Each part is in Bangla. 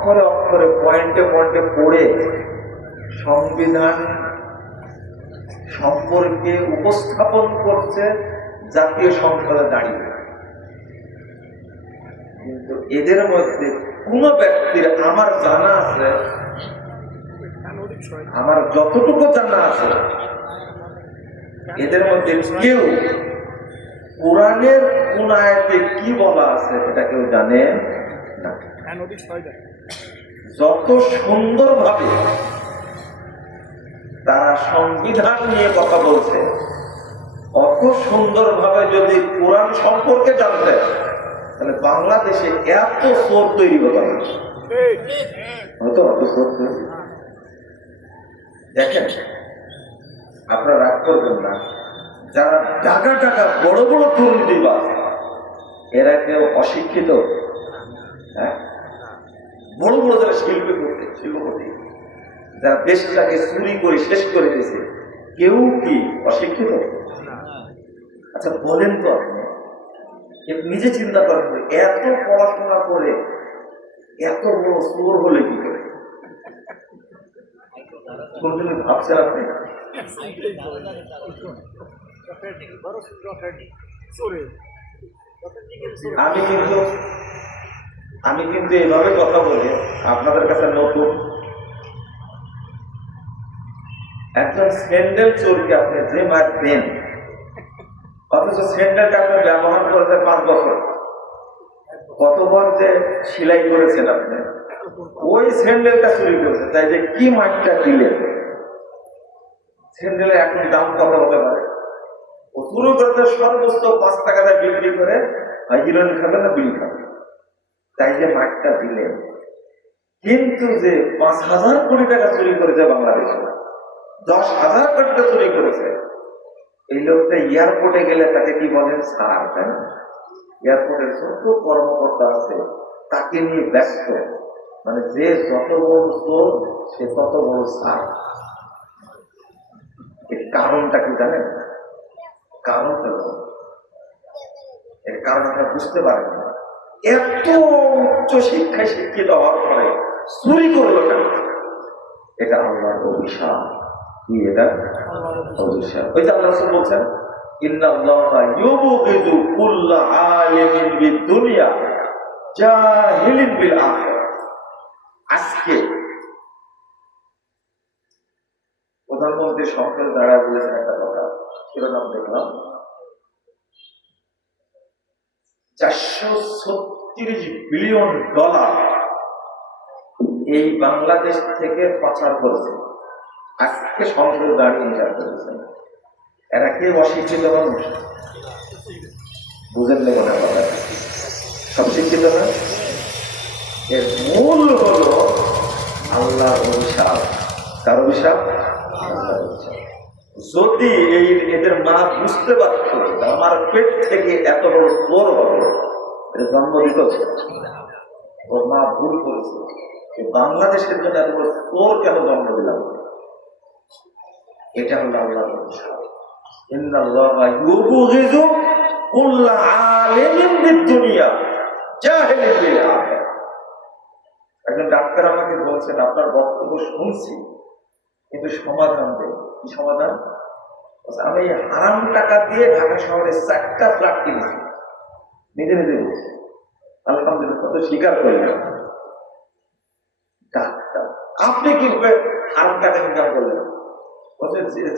অক্ষরে অক্ষরে পয়েন্টে পয়েন্টে পড়ে সংবিধান সম্পর্কে উপস্থাপন করছে জাতীয় সংসদে দাঁড়িয়ে। কিন্তু এদের মধ্যে কোন ব্যক্তির আমার জানা আছে, আমার যতটুকু জানা আছে, এদের মধ্যে কেউ কোরআনের কোন আয়াতে কি বলা আছে এটা কেউ জানে না। যত সুন্দরভাবে তারা সংবিধান নিয়ে কথা বলছে, অত সুন্দরভাবে যদি কোরআন সম্পর্কে জানতে, তাহলে বাংলাদেশে এত চোর তৈরি হতো না, হয়তো অত চোর তৈরি। দেখেন, আপনারা রাগ করবেন না, যারা টাকা টাকা বড় বড় দুর্নীতিবাজ, এরা কেউ অশিক্ষিত? হ্যাঁ, বড় বড় যারা শিল্পপতি, যারা দেশটাকে চুরি করে শেষ করে দিয়েছে, কেউ কি অশিক্ষিত? আচ্ছা বলেন তো, আপনি নিজে চিন্তা করেন, এত পড়াশোনা করে এত বড় চোর হলে কি করে? কোনদিন ভাবছেন আপনি? আমি কিন্তু এভাবে কথা বলি আপনাদের কাছে নতুন। একজন স্যান্ডেল চোরকে আপনি যে মার দেন, অথচ স্যান্ডেলটা আপনি ব্যবহার করতে 5 বছর, কতবার যে সেলাই করেছেন আপনি, ওই স্যান্ডেলটা চুরি করেছে, তাই যে কি মাঠটা দিলেন, স্যান্ডেলের এখন দাম কত হতে পারে? ও চুরি করতে সর্বোচ্চ 5 টাকাটা বিক্রি করে হিরোইন খাবে না বিল খাবে, তাই যে মাঠটা দিলেন। কিন্তু যে 5,000 কোটি টাকা চুরি করেছে বাংলাদেশে, 10,000 কোটি টাকা চুরি করেছে, এই লোকটা এয়ারপোর্টে গেলে তাকে কি বলেন? স্যার। তাই না? এয়ারপোর্টের যত কর্মকর্তা আছে তাকে নিয়ে ব্যস্ত, মানে যে যত বড় চোর সে তত বড় স্যার। এর কারণটা কি জানেন? কারণটা এর কারণ আপনারা বুঝতে পারেন না। এত উচ্চ শিক্ষায় শিক্ষিত হওয়ার পরে চুরি করলো কেন? এটা আল্লাহর অভিশাপ। কি এটা? অভিশাপ। ওই যে আল্লাহ রাসূল বলছেন, ইন্নাল্লাহা ইউবগিযু কুল্লা আলিমিন বিদ-দুনিয়া জাহিলিন বিল আখিরাহ। আজকে প্রধানমন্ত্রী সংসদে দাঁড়ায় বলেছেন একটা কথা, শিরোনাম দেখলাম, 436 বিলিয়ন ডলার এই বাংলাদেশ থেকে পাচার করেছে। আজকে সংসদে দাঁড়িয়ে হিসাব করেছেন। এরা কে? অশিক্ষিত মানুষ। বুঝেন না মনে হয়? সব শিক্ষিত না। এর মূল হলো আল্লাহর অভিশাপ। কার অভিশাপ? যদি এদের মা বুঝতে পারত আমার পেট থেকে এত বড় চোর হবে, এটা জন্ম দিত? ওর মা ভুল করেছে, বাংলাদেশের জন্য এত বড় চোর কেন জন্ম দিলাম? এটা হলো আল্লাহর অভিশাপ। ইন্নাল্লাহা ইউবগিযু কুল্লা আলিমিন বিদ-দুনিয়া জাহিলিন বিল আখিরাহ। একজন ডাক্তার আমাকে বলছেন, আপনার বক্তব্য শুনছি, কিন্তু সমাধান দেন। কি সমাধান? আমি হারাম টাকা দিয়ে ঢাকা শহরে 4টা ফ্ল্যাট কিনেছি, নিজে নিজে বলছি, আলহামদুলিল্লাহ, কত স্বীকার করলেন। ডাক্তার, আপনি কিভাবে হারাম টাকা ইনকাম করলেন?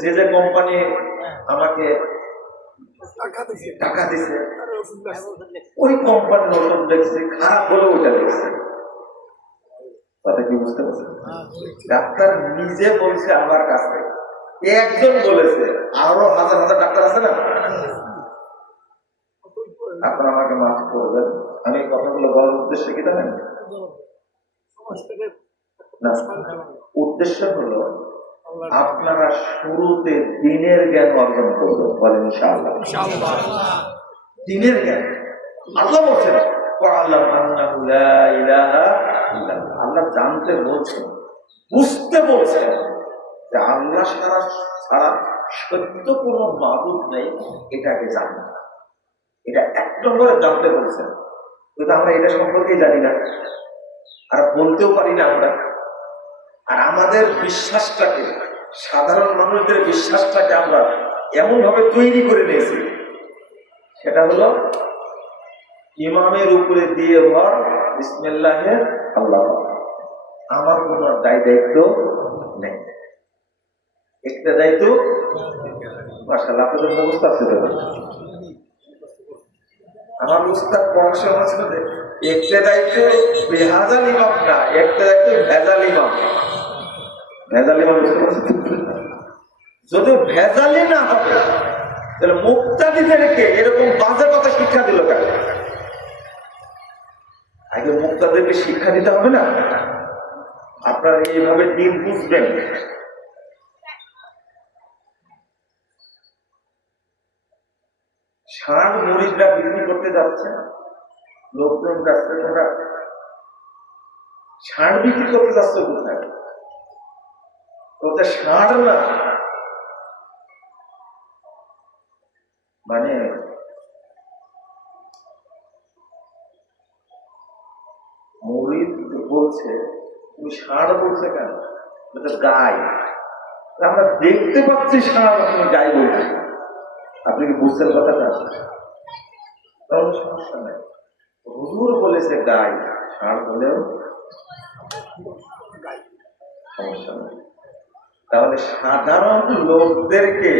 যে যে কোম্পানি আমাকে টাকা দিছে ওই কোম্পানির ওষুধ দেখছি, খারাপ হলে ওইটা দেখছি। কথা কি বুঝতে পারছেন? ডাক্তার নিজে বলছে আমার কাছে, একজন বলেছে, আরো হাজার হাজার ডাক্তার আছে না। আপনারা আমাকে মাফ করবেন, আমি কথাগুলো বলার উদ্দেশ্য কি জানেন? উদ্দেশ্য হলো আপনারা শুরুতে দিনের জ্ঞান অর্জন করবেন। বলেন ইনশাআল্লাহ। দিনের জ্ঞান আল্লাহ বলছেন, আল্লাহ জানতে বলছেন, বুঝতে বলছেন যে আল্লাহ ছাড়া সত্য কোন মাবুদ নেই, এটাকে জানি না। এটা 1 নম্বরে জানতে বলছেন, কিন্তু আমরা এটা সম্পর্কে জানি না। আর বলতেও পারি না আমরা। আর আমাদের বিশ্বাসটাকে, সাধারণ মানুষদের বিশ্বাসটাকে আমরা এমন ভাবে তৈরি করে নিয়েছি, সেটা হলো ইমামের উপরে দিয়ে ভর বিসমিল্লাহে আল্লাহ, আমার কোন দায়িত্ব নেই, একটা দায়িত্ব। মাশাআল্লাহ, আপনাদের অবস্থা আছে তো। আমার উস্তাদ পড়াশোনা ছিল যে একটা দায়িত্ব বেহাজাল ইমাম না, একটা দায়িত্ব ভেজাল ইমাম। ভেজাল ইমাম যদি ভেজালি না হবে তাহলে মুক্তাদিদেরকে এরকম বাজে কথা শিক্ষা দিল কেন? আগে মুক্তাদেরকে শিক্ষা দিতে হবে না? আপনারা এইভাবে দিন বুঝবেন। ষাঁড় মরিচরা বিক্রি করতে যাচ্ছে না, লোকজন যাচ্ছে, তোমরা ষাঁড় বিক্রি করতে যাচ্ছ কোথায়? ওটা ষাঁড় না, মানে মরিচ বলছে, তুমি ষাঁড় বলছে কেন? ওটা গাই। আমরা দেখতে পাচ্ছি ষাঁড়, আপনি গাই বলছেন, আপনি কি বুঝছেন কথাটা? তাহলে সমস্যা নেই, হুজুর বলেছে গাই, ষাঁড় বলেও সমস্যা নেই। তাহলে সাধারণ লোকদেরকে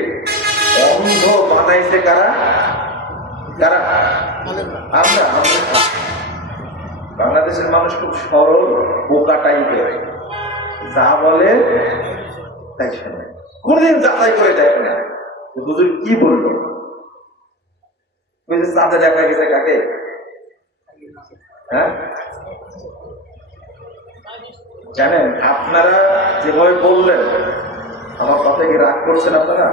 অন্ধ বানাইছে কারা? কারা? আমরা। বাংলাদেশের মানুষ খুব সরল, বোকা টাইপের, যা বলে তাই শোনে, কোনদিন যাচাই করে দেখে না হুজুর কি বললো। চাঁদে দেখা গেছে কাকে? হ্যাঁ জানেন, আপনারা যেভাবে বললেন, আমার কথা কি রাগ করছেন আপনারা?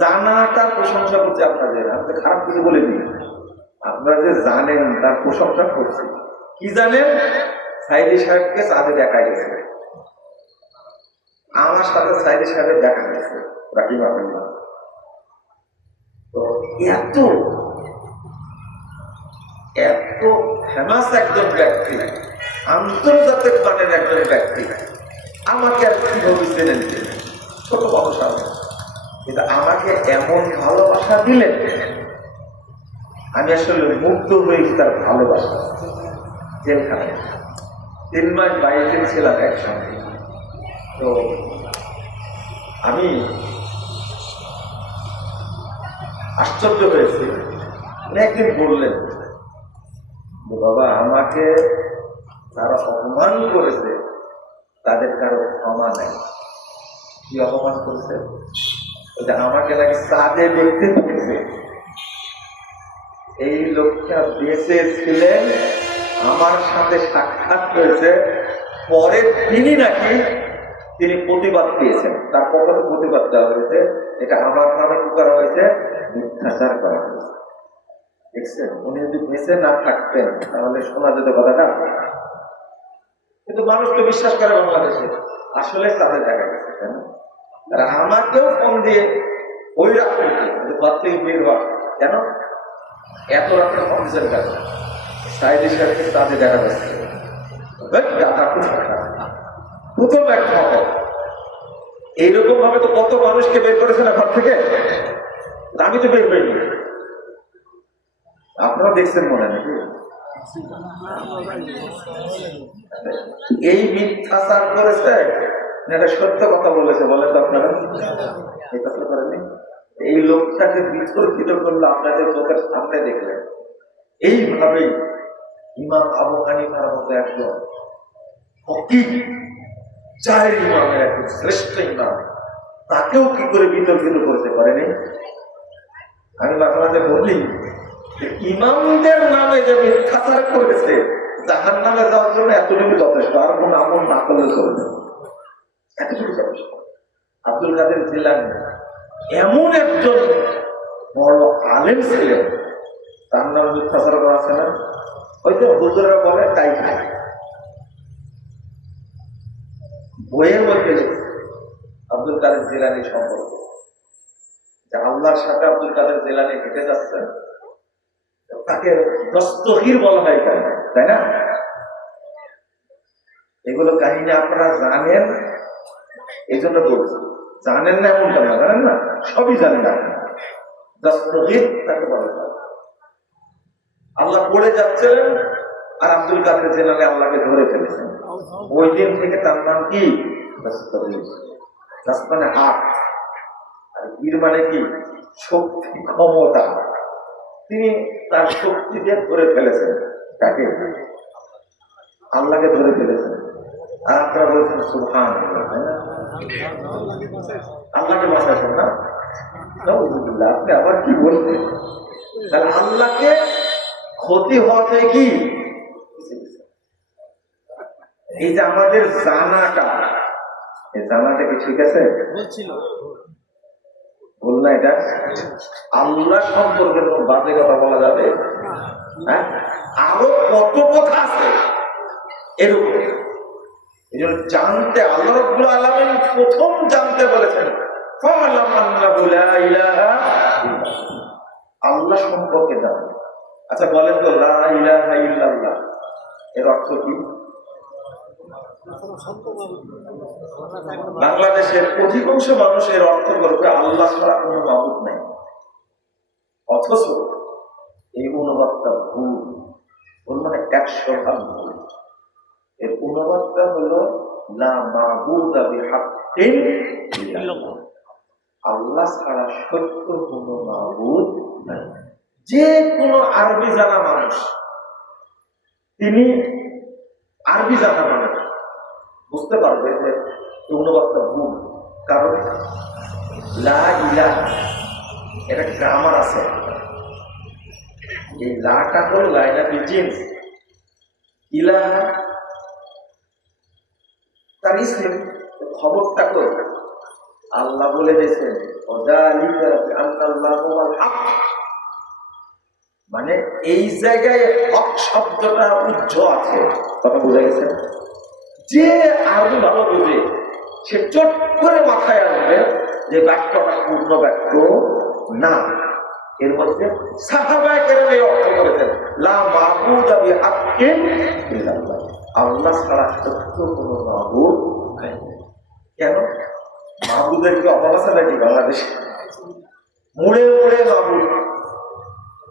জানাটার প্রশংসা করছে আপনাদের, আমি তো খারাপ কিছু বলিনি। আপনারা যে জানেন তার প্রশংসা করছি। কি জানেন? সাইদি সাহেবকে চাঁদে দেখা গেছে, আমার সাথে সাইদি সাহেবের দেখা গেছে, রাকিব আহমেদ। তো এত এত ফেমাস একজন ব্যক্তি, আন্তর্জাতিক মানের একজন ব্যক্তি, আমাকে আর কিভাবে চেনেন? ছোট মানুষ আমি, কিন্তু আমাকে এমন ভালোবাসা দিলেন, আমি আসলে মুগ্ধ হয়েছি তার ভালোবাসা। জেলখানে 3 মাস বাইরে ছিলাম একসঙ্গে। তো আমি আশ্চর্য হয়েছি, একদিন বললেন, বাবা আমাকে যারা অপমান করেছে তাদের কারো ক্ষমা নাই। কি অপমান করেছে? আমাকে নাকি চাঁদে দেখতে পেয়েছে। এই লোকটা বেঁচে ছিলেন, আমার সাথে সাক্ষাৎ হয়েছে, পরের দিনই নাকি তিনি প্রতিবাদ পেয়েছেন, তার পক্ষে প্রতিবাদ দেওয়া হয়েছে, এটা আমার নামে কি করা হয়েছে? মিথ্যাচার করা হয়েছে। দেখছেন, উনি যদি বেঁচে না থাকতেন তাহলে শোনা যেত কথাটা। কিন্তু মানুষ তো বিশ্বাস করে বাংলাদেশে আসলে তাদের দেখা গেছে। কেন আমাকেও ফোন দিয়ে ওই রাত্রে বের হওয়া কেন এত রাত্রে ফোন কেন? সাইদি সাহেবকে তাদের দেখা যাচ্ছে, প্রথম একটা হবে। এইরকম ভাবে তো কত মানুষকে বের করেছে না ঘর থেকে, আমি তো বের হইনি। আপনারা দেখছেন মনে নাকি? এই মিথ্যাচার করেছে, এটা সত্য কথা বলেছে? বলেন তো আপনারা, এই কথা করেনি? এই লোকটাকে বিতর্কিত করলো আপনাদের চোখের সামনে দেখলেন। এইভাবেই ইমাম আবু হানিফার মতো একজন ফকিহ, চায়ের ইমামের একজন শ্রেষ্ঠ ইমাম, তাকেও কি করে বিতর্কিত করতে পারেনি? আমি মাঝে মাঝে বলি, ইমামদের নামে যে মিথ্যাচার করেছে, জাহান নামে যাওয়ার জন্য এতটুকু যথেষ্ট, আর কোন আমল না করলে চলবে, এতটুকু যথেষ্ট। আব্দুল কাদের জিলানী এমন একজন বড় আলেম ছিলেন, তার নাম মিথ্যাচার করা আছে না? হয়তো হুজুরা বলে তাই খায়, বইয়ের মধ্যে আব্দুল কাদের জিলানী সম্পর্কে, যে আল্লাহর সাথে আব্দুল কাদের জিলানী হেঁটে যাচ্ছে, তাকে দস্তগীর বলা হয় কেন, তাই না? এগুলো কাহিনী আপনারা জানেন, এই জন্য বলছি। জানেন না এমনটা না, জানেন না, সবই জানেন আপনারা। তাকে বলে আল্লাহ পড়ে যাচ্ছিলেন আর আব্দুল কাদের জেনারে আল্লাহকে ধরে ফেলেছেন। ওই দিন থেকে তার নাম কি? মানে হাত, আর বীর মানে কি? শক্তি, ক্ষমতা। তিনি তার শক্তি দিয়ে ধরে ফেলেছেন। তাকে আল্লাহকে ধরে ফেলেছেন। আর আপনারা বলছেন সুবহানাল্লাহ, তাই না? আল্লাহকে বাঁচাচ্ছেন না? আপনি আবার কি বলছেন? তাহলে আল্লাহকে ক্ষতি হওয়া থেকে কি? এই যে আমাদের জানাটা, এই জানাটা কি ঠিক আছে? বল না, এটা আল্লাহ সম্পর্কে বাজে কথা বলা যাবে? হ্যাঁ, আরো কত কথা আছে এরকম। এই জন্য জানতে, আল্লাহ রাব্বুল আলামিন প্রথম জানতে বলেছেন ফা'লাম আন্নাহু লা ইলাহা ইল্লাল্লাহ, আল্লাহ সম্পর্কে জানতে। আচ্ছা বলেন তো, লা ইলাহা ইল্লাল্লাহ এর অর্থ কি? বাংলাদেশের অধিকাংশ মানুষের অর্থ করবে আল্লাহ ছাড়া কোনো মাবুদ নাই। অথচ এই অনুবাদটা ভুল। ভুল মানে 100% ভুল। এর অনুবাদটা হলো লা মাবুদা বিহাক্কিন ইল্লাল্লাহ, আল্লাহ ছাড়া সত্য কোনো মাবুদ নাই। যে কোনো আরবি জানা মানুষ, তিনি আরবি জানা মানুষ বুঝতে পারবে যে অনুবাদটা ভুল। কারণ লা ইলাহা এটা গ্রামার আছে। এই লাটা হল লাইনা বিজিন্স, ইলাহা তার ইসম। খবরটা কই? আল্লাহ বলে দিয়েছেন ওয়াযালিকা বিআন্নাল্লাহু ওয়াল হক, মানে এই জায়গায় হক শব্দটা উজ্জ্ব আছে। কথা বুঝা গেছে? যে আরবি ভালো বুঝে সে চট করে মাথায় আসবে যে বাক্যটা পূর্ণ বাক্য না। এর মধ্যে সাহাবায়ে কেরাম এই অর্থ করেছেন লা মাবুদা বিহাক্কিন ইল্লাল্লাহ, আল্লাহ ছাড়া সত্য কোনো মাবুদ নাই। কেন? মাবুদের কি অভাব আছে নাকি বাংলাদেশে? মুড়ে মুড়ে মাবুদ,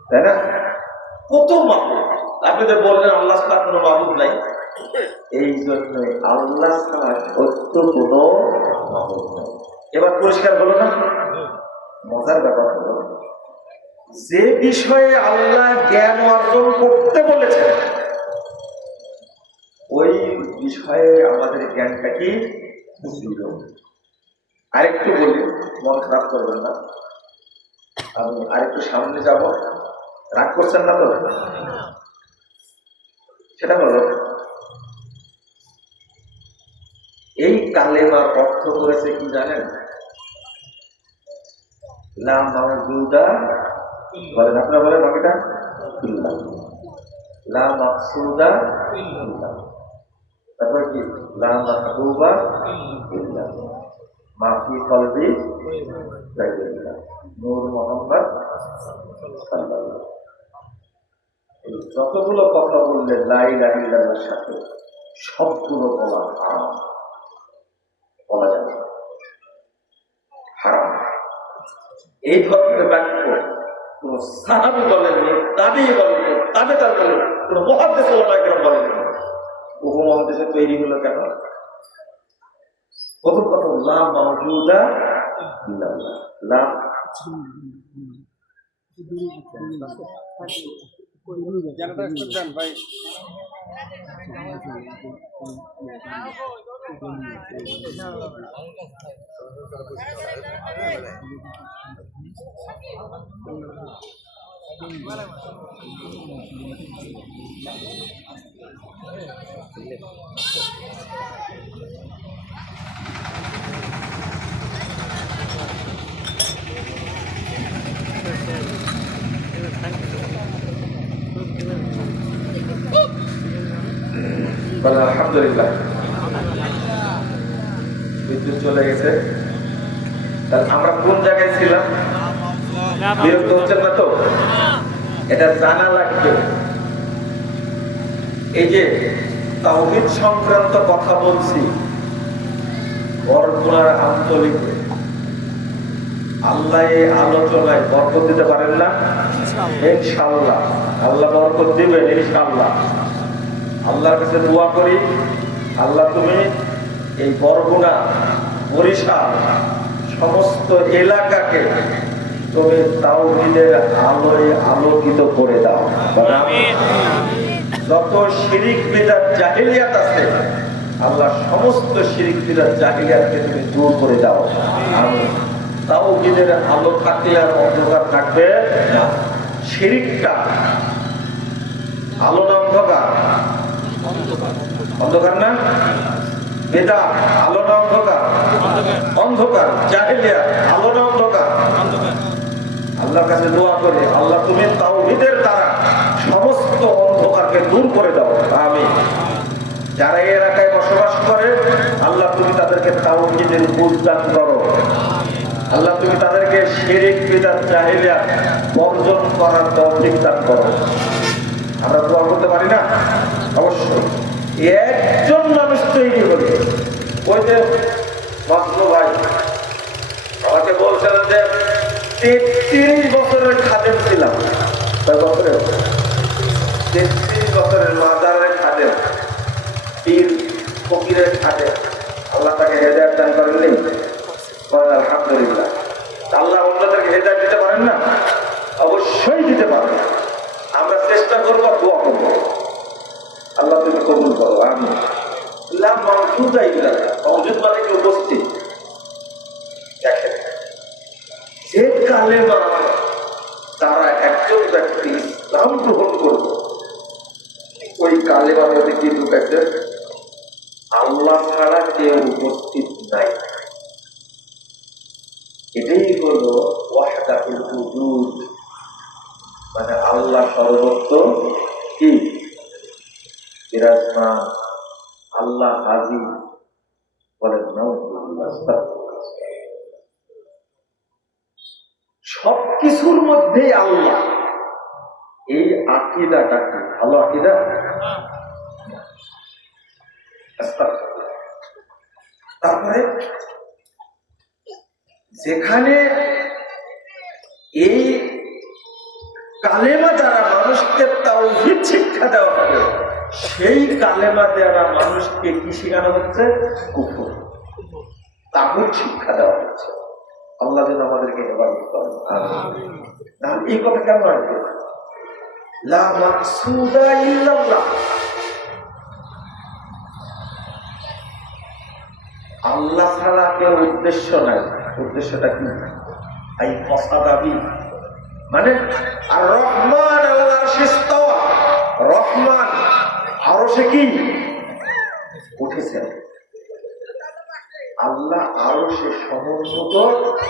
তাই না? কত মাবুদ। আপনি তো বললেন আল্লাহ ছাড়া কোনো মাবুদ নাই। এই জন্য আল্লাহ ছাড়া সত্য কোনো মাবুদ নাই। এবার পরিষ্কার হলো না? মজার ব্যাপার হলো, যে বিষয়ে আল্লাহ জ্ঞান অর্জন করতে বলেছেন ওই বিষয়ে আমাদের জ্ঞানটা কি? আরেকটু বলি, মন খারাপ করবেন না, আমি আরেকটু সামনে যাব, রাগ করছেন না তো? সেটা হলো, এই কালেমার অর্থ করেছে কি জানেন? লা মাবুদা, বলেন আপনারা, বলেন বাকিটা, ইল্লাল্লাহ। লা মাকসুদা ইল্লাল্লাহ। তারপর কি? লা মাহবুবা ইল্লাল্লাহ। মা ফি কলবি গায়রুল্লাহ। নূর মুহাম্মদ সাল্লাল্লাহু। এই যতগুলো কথা বললেন লা ইলাহা ইল্লাল্লাহর সাথে সবগুলো বলা হারাম, বলা যাবে না, হারাম। এই ধরনের বাক্য কোন সাহাবী বলেননি, তাবেঈ বলেননি, তাবে তার বলেন, কোন মুহাদ্দিস ওলামায়ে কেরাম বলেননি। উপমহাদেশে তৈরি হলো কেন? প্রথম কথা লা মাওজুদা ইল্লাল্লাহ, লা ভাই আলহামদুলিল্লাহ, বিদ্যুৎ চলে গেছে। আমরা কোন জায়গায় ছিলাম? বিরক্ত হচ্ছেন না তো? এটা জানা লাগবে। এই যে তাওহীদ সংক্রান্ত কথা বলছি বরগুনার আঞ্চলিক আল্লাহ এই আলোচনায় বরকত দিতে পারেন না? ইনশাআল্লাহ আল্লাহ বরকত দিবেন ইনশাআল্লাহ। আল্লাহর কাছে দোয়া করি, আল্লাহ তুমি এই বরগুনা বরিশাল সমস্ত এলাকাকে তুমি তাওহীদের আলোয় আলোকিত করে দাও। যত শিরিক বিদআত জাহেলিয়াত আছে আল্লাহ সমস্ত শিরিক বিদআত জাহেলিয়াতকে তুমি দূর করে দাও। আমিন। তাওহীদের আলো থাকলে আর অন্ধকার থাকবে না। শিরিকটা আলো না অন্ধকার? অন্ধকার না? বিদআত আলো না অন্ধকার? অন্ধকার। জাহেলিয়াত আলো না অন্ধকার? আল্লাহর কাছে দোয়া করে আল্লাহ তুমি তাওহীদের দ্বারা সমস্ত অন্ধকারকে দূর করে দাও। আমিন। যারা এই এলাকায় বসবাস করে আল্লাহ তুমি তাদেরকে তাওহীদের বুঝ দান করো। আল্লাহ তুমি তাদেরকে শিরিক বিদআত জাহেলিয়াত বর্জন করার তৌফিক দান করো। আমরা দোয়া করতে পারি না? অবশ্যই। একজন মানুষ তৈরি হলে ওই যে মজনু ভাই আমাকে বলছিলেন যে 33 বছরের খাদেম ছিলাম। কয় বছরের? 33 বছরের মাজারের খাদেম, পীর ফকিরের খাদেম। আল্লাহ তাকে হেদায়েত দান করেননি? আলহামদুলিল্লাহ। আল্লাহ অন্যদেরকে হেদায়েত দিতে পারেন না? অবশ্যই দিতে পারেন। আমরা চেষ্টা করবো, দোয়া করবো। আল্লাহ তুমি কবুল করো। আমি মওজুদ মানে কি উপস্থিত? দেখেন যে কালেমা তারা একজন ব্যক্তি ইসলাম গ্রহণ করবে ওই কালেমার মধ্যে কি ঢুকাইছে? আল্লাহ ছাড়া কেউ উপস্থিত নাই। এটাই হলো ওয়াহদাতুল উজুদ, মানে আল্লাহ সর্বত্র কি বিরাজমান, আল্লাহ হাজির। বলেন সবকিছুর মধ্যেই আল্লাহ। এই আকীদাটা কি ভালো আকীদা? তারপরে যেখানে এই কালেমা দ্বারা মানুষকে তাওহীদ শিক্ষা দেওয়া হবে, সেই কালেমা দ্বারা মানুষকে কি শেখানো হচ্ছে? কুফর, তাগুত শিক্ষা দেওয়া হচ্ছে। আল্লাহ যেন আমাদেরকে হেফাজত করেন। আমিন। এই কথা কেন আসবে? লা মাকসুদা ইল্লাল্লাহ, আল্লাহ ছাড়া কেউ উদ্দেশ্য নাই। উদ্দেশ্যটা কি? এই ফসাদাবি মানে আর রহমান আল্লাহর আরশে ইস্তাওয়া, রহমান আরশে কি উঠেছেন, আল্লাহ আরশে সমুন্নত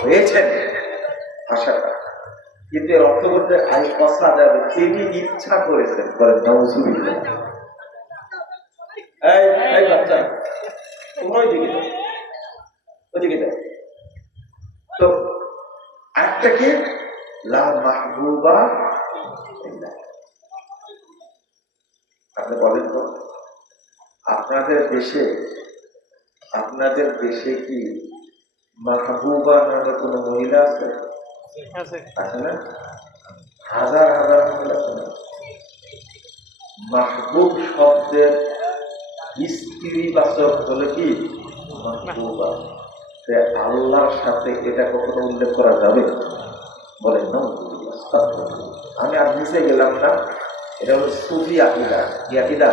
হয়েছেন ভাষাটা। কিন্তু এর অর্থ বলতে আই ফসাদাবি, তিনি ইচ্ছা করেছেন। বলেন নাউজুবিল্লাহ। এই বাচ্চা তোমরা ওইদিকে যাও। তো একটা কি লা মাহবুবা ইল্লাল্লাহ। আপনি বলেন তো আপনাদের দেশে কি মাহবুবা নামে কোনো মহিলা আছে? আছে না? হাজার হাজার মহিলা আছে না? মাহবুব শব্দের স্ত্রীবাচক হলে কি মাহবুবা। আল্লাহর সাথে এটা কখনো উল্লেখ করা যাবে? বলেন না। আমি আর নিচে গেলাম না। এটা হলো সুফি আকীদা। কি আকীদা?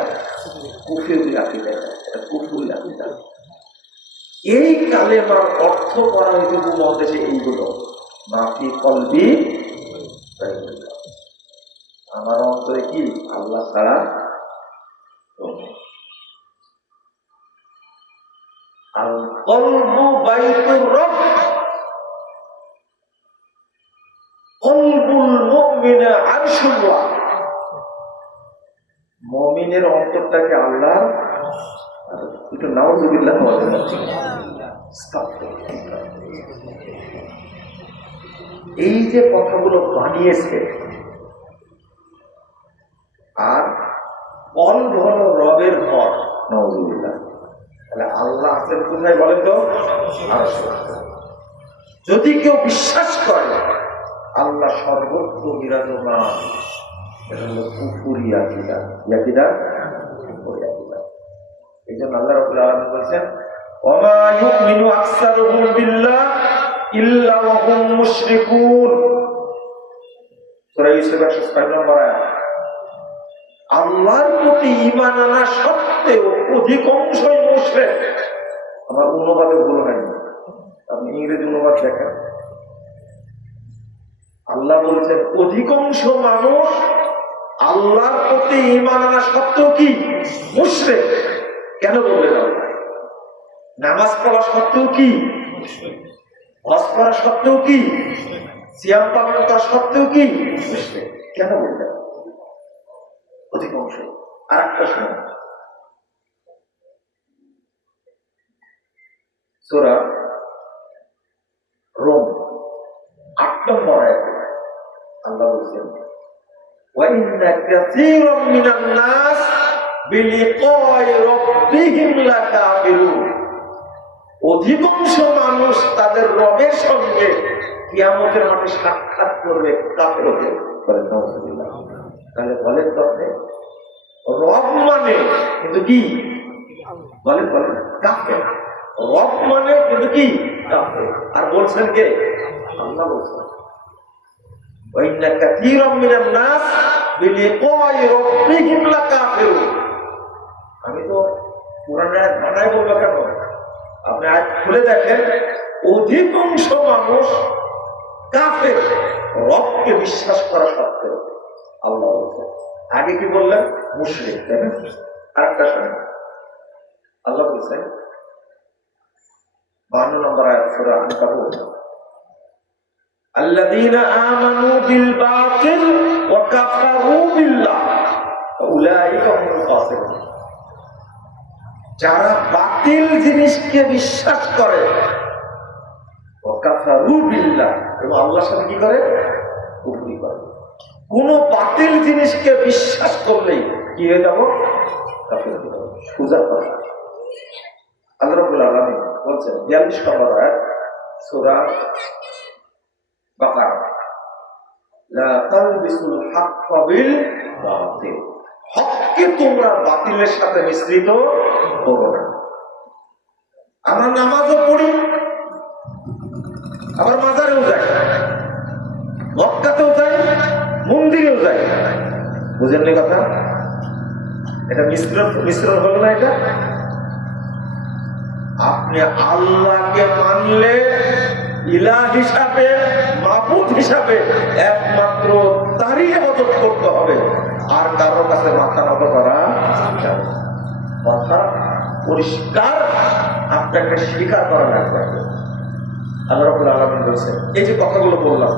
কুফরি আকীদা। এটা কুফরি আকীদা। এই কালেমার অর্থ করা হয়েছে উপমহাদেশে এইগুলো, মাফি কলবি, আমার অন্তরে কি আল্লাহ ছাড়া আল কলবু বাইতুর রব, কলবুল মুমিনা আরশুল্লাহ। মুমিনের অন্তরটাকে আল্লাহ একটু নাউজুবিল্লাহ বলেন। এই যে কথাগুলো বানিয়েছে, আর কলব হলো রবের ঘর। কোথায় বলেন তো? যদি কেউ বিশ্বাস করে আল্লাহ সর্বত্র বিরাজমান, এটা হলো কুফরি আকীদা। আকীদা কুফরি আকীদা। এই জন্য আল্লাহ রাব্বুল আলামিন বলেছেন, ওয়া মা ইউমিনু আকসারুহুম বিল্লাহ ইল্লা ওয়া হুম মুশরিকুন। সূরা ইউসুফ 106 নম্বর আয়াত। আল্লাহর প্রতি ঈমান আনা সত্ত্বেও অধিকাংশই মুশরিক। আমার অনুবাদে ভুল হয়নি, আপনি ইংরেজি অনুবাদ দেখেন। আল্লাহ বলছেন অধিকাংশ মানুষ আল্লাহর প্রতি ঈমান আনা সত্ত্বেও কি মুশরিক। কেন বললেন আল্লাহ? নামাজ পড়া সত্ত্বেও কি, হজ করা সত্ত্বেও কি, সিয়াম পালন করা সত্ত্বেও কি মুশরিক। কেন বললেন অধিকাংশ? আর একটা শোনা, সূরা রোম 8 নম্বর আয়াতে আল্লাহ বলেছেন, ওয়া ইন্না কাসীরাম মিনান নাস বিলিকাই রাব্বিহিম লাকাফিরুন। অধিকাংশ মানুষ তাদের রবের সঙ্গে কিয়ামতের মাঠে সাক্ষাৎ করবে কাফের হবে। বলেন নাউযুবিল্লাহ। তাহলে বলেন তো আপনি, রব মানে কিন্তু কি? বলেন বলেন কাফের। রব মানে কিন্তু কি? কাফের। আর বলছেন কে? আল্লাহ বলছেন, ওয়া ইন্না কাসীরাম মিনান নাস বিলিকাই রাব্বিহিম লাকাফিরুন। আমি তো কোরআনের ভাষায় বলবো কেন? আপনি আজ খুলে দেখেন, অধিকাংশ মানুষ কাফের, রবকে বিশ্বাস করা সত্ত্বেও। আল্লাহ বলছেন, আগে কি বললেন? মুশরিক, তাই না? আরেকটা শোনেন, আল্লাহ বলছেন 52 নম্বর আয়াত সূরা আনকাবুত, আল্লাযীনা আমানু বিল বাতিল ওয়া কাফারু বিল্লাহ উলাইকা হুমুল ফাসিকুন। যারা বাতিল জিনিসকে বিশ্বাস করে, ওয়া কাফারু বিল্লাহ, এবং আল্লাহর সাথে কি করে? কুফরি করে। কোন বাতিল জিনিসকে বিশ্বাস করলেই কি হয়ে যাব? কাফের হয়ে যাব। সোজা কথা। আল্লাহ রাব্বুল আলামিন বলছেন 42 নম্বর আয়াত সূরা বাকারা, লা তালবিসুল হাক্কা বিল বাতিল। হককে তোমরা বাতিলের সাথে মিশ্রিত করো না। আমরা নামাজও পড়ি, আবার মাজারেও যাই, মক্কাতেও যাই, মন্দিরেও যাই। বুঝেন না কথা? এটা মিশ্রণ হলো না? এটা আপনি আল্লাহকে মানলে ইলাহ হিসাবে, মাবুদ হিসাবে একমাত্র তারই ইবাদত করতে হবে, আর কারোর কাছে মাথা নত করা যাবে না। কথা পরিষ্কার, আপনাকে স্বীকার করা লাগবে। আল্লাহ রাব্বুল আলামিন বলেছেন, এই যে কথাগুলো বললাম,